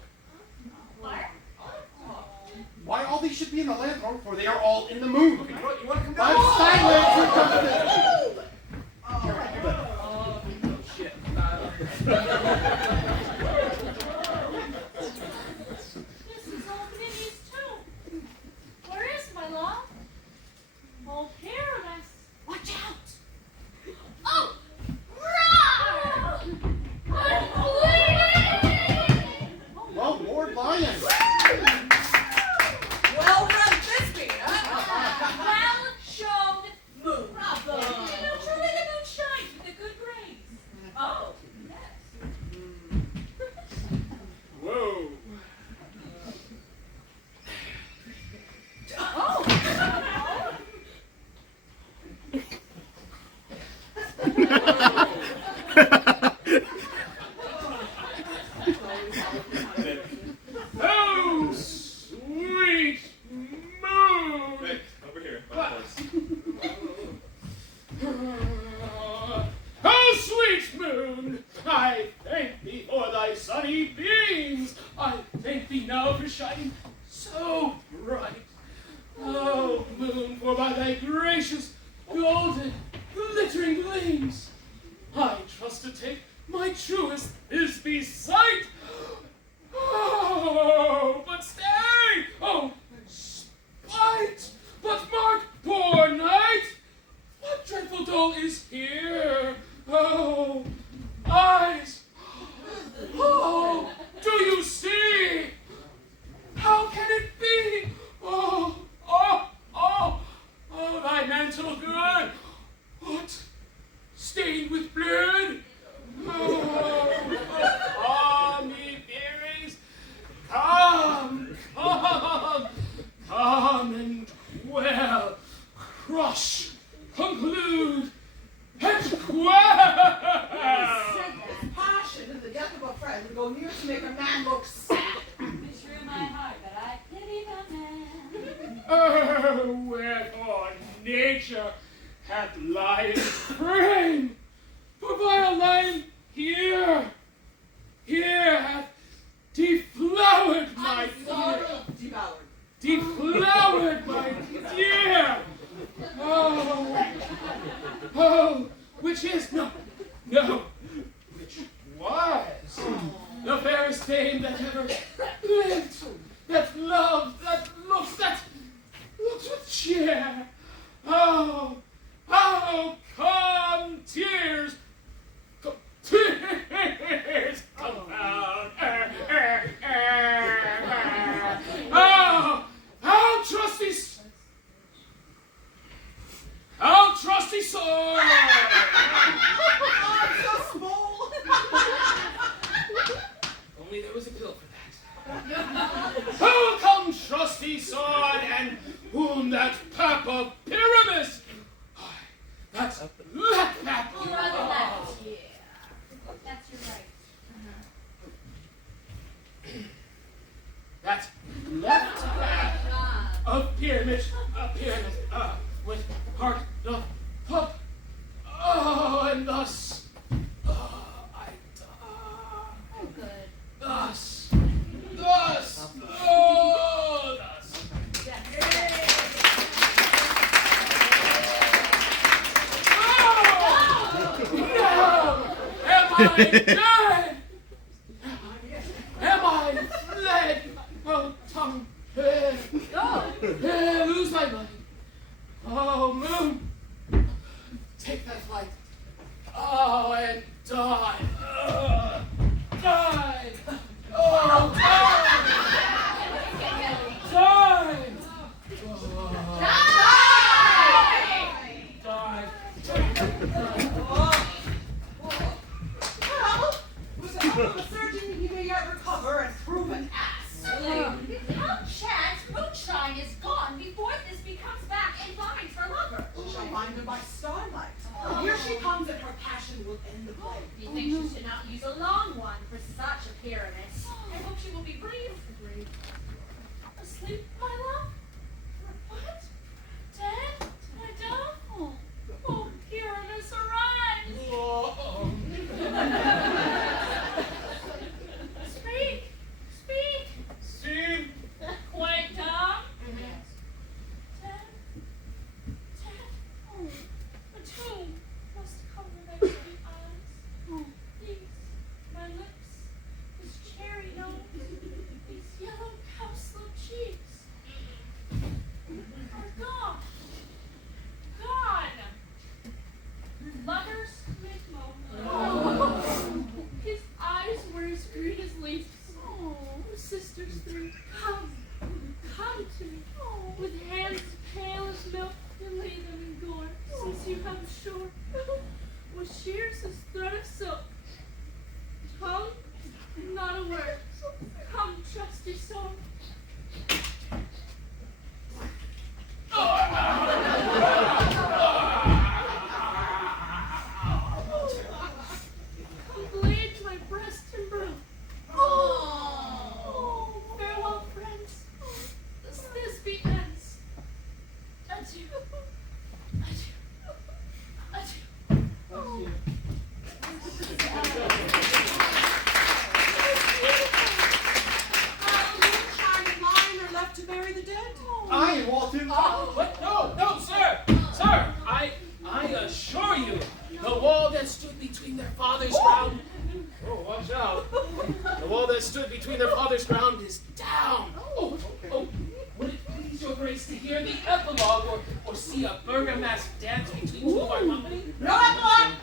What? Why all these should be in the lantern? For they are all in the moon. Okay, you want to come down? I'm silent. Oh, shit. This is old Minnie's tomb. Where is my love? Old paradise. Watch out! Oh! Roar! I'm bleeding! Well, Lord Lion. Well read this be, Well shown moon. Bravo. You know, truly the moon shines with a good grace. Oh, yes. Whoa. Oh, sweet moon! Vic, over here. Of course. Oh, sweet moon! I thank thee for thy sunny beams. I thank thee now for shining so bright. Oh, moon, for by thy gracious, golden, glittering gleams, I trust to take my truest Thisbe sight. Oh, but stay! Oh, spite! But mark, poor knight! What dreadful dole is here? Oh, eyes! Oh, do you see? How can it be? Oh, thy mantle good! What? Stained with blood? Oh, me Fairies, come and quell, crush, conclude, and quell! passion and the death of a friend would go near to make a man look sad. It's through my heart that I pity the man. Oh, wherefore nature hath lion frame, for by a lion here hath deflowered my dear, deflowered my dear. Oh, which is no, which was the fairest dame that ever lived, that loved, that looks with cheer. Oh, come tears, come down. How trusty sword! I'm so small. Only there was a pill for that. Oh, come trusty sword and wound that pap of Pyramus! That's that pap. Or rather that, yeah. That's your right. That left pap of pyramid, with heart of pup. Oh, and thus, I die. Oh, good. Thus, thus. I dead? Am I fled? Oh, tongue, lose my money. Oh, moon, take that flight. Oh, and die. Die. Oh, die. Die. Well, the surgeon he may yet recover and prove an ass. How chance moonshine is gone before this becomes back and finds her lover? She shall find her by starlight. Here she comes, and her passion will end the play. Methinks you should not use a long one for such a pyramid. I hope she will be brief. Asleep, my love? What? Dead? My dove? Oh, Pyramus, arise! Speak! Speak! See? Quite dumb? Dead? Oh, a tomb must cover my pretty eyes. These, my lips, this cherry nose, these yellow cowslip cheeks are gone. Gone! Lovers make moan. His eyes were as green as leaves. Oh, sisters three, come to me. With hands pale as milk, and lay them in gore, since you have shore. With shears his thread of silk. Tongue, not a word. Come, trusty soul. Come blade my breast and brow. Farewell, friends. This be ends. Adieu. Moonshine and mine are left to bury the dead. Aye, Walton. No, sir. Sir, I assure you, the wall that stood between their father's ground. Oh, watch out. The wall that stood between their father's ground is down. Oh, would it please your grace to hear the epilogue or see a burgomask dance between two of our company? No epilogue!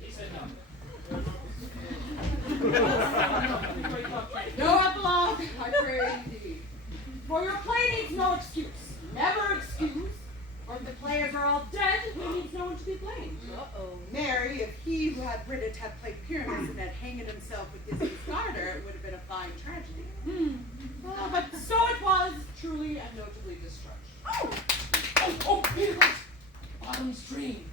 He said no. No epilogue, I pray indeed. For your play needs no excuse. Never excuse. For if the players are all dead, who needs no one to be blamed? Mary, if he who had writ it had played Pyramus and had hanged himself with his garter, it would have been a fine tragedy. But so it was, truly and notably discharged. Oh, here it goes. Autumn's dream.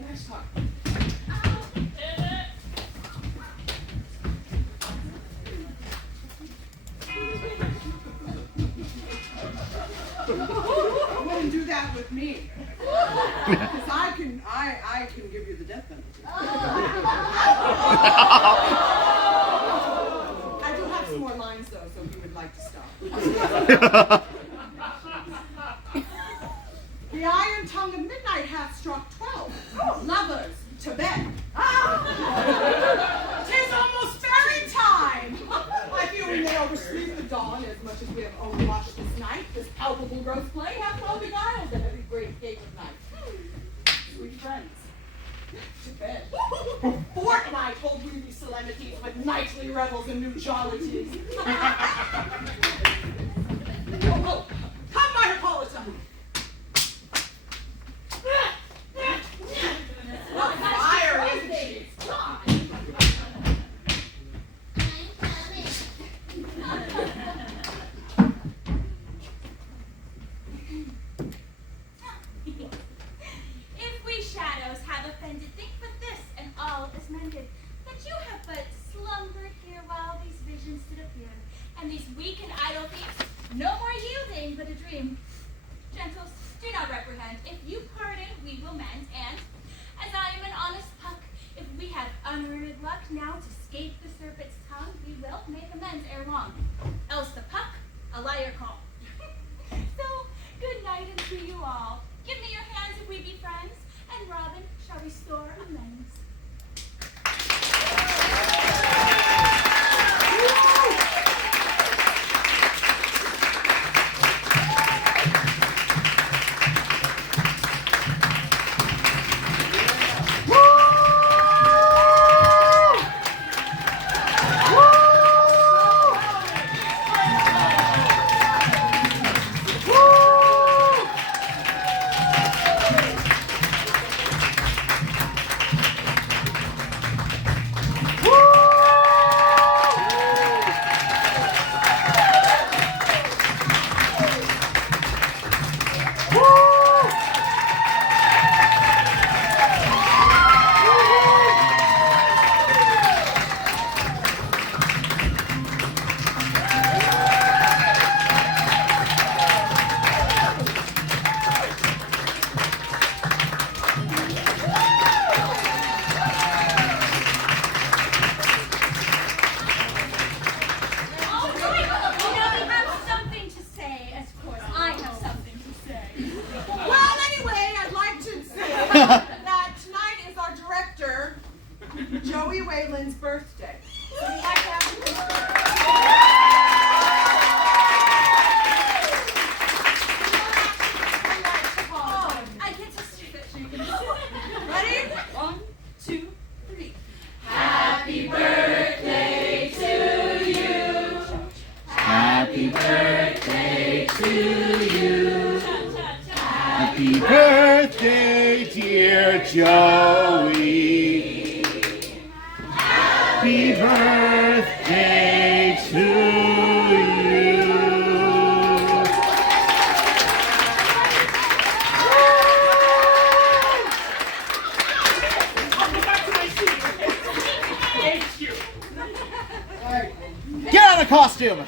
Next time. Wouldn't do that with me. Because I can give you the death penalty. I do have some more lines though, so if you would like to stop. The iron tongue of midnight hath struck 12. Lovers, to bed. 'Tis almost fairy time. I feel we may oversleep the dawn as much as we have overwatched this night. This palpable gross play hath well beguiled the heavy great gate of night. Sweet friends, to bed. Fortnight hold we these solemnities with nightly revels and new jollities. Oh, come, my Hippolyta. What fire isn't she? If we shadows have offended, think but this, and all is mended. That you have but slumbered here while these visions did appear, and these weak and idle thieves, no more yielding but a dream. Gentles, do not reprehend. If you pardon, we will mend, and, as I am an honest puck, if we have unearned luck now to escape the serpent's tongue, we will make amends ere long. Else the puck, a liar call. So, good night unto you all. Give me your hands if we be friends, and Robin, shall restore amends. That tonight is our director, Joey Whelan's birthday. So we'd like to have I get to strip it. Ready? 1, 2, 3. Happy birthday to you. Happy birthday to you. Happy birthday, dear Joey. Happy birthday to you. I'll go back to my seat. Thank you. Get out of costume!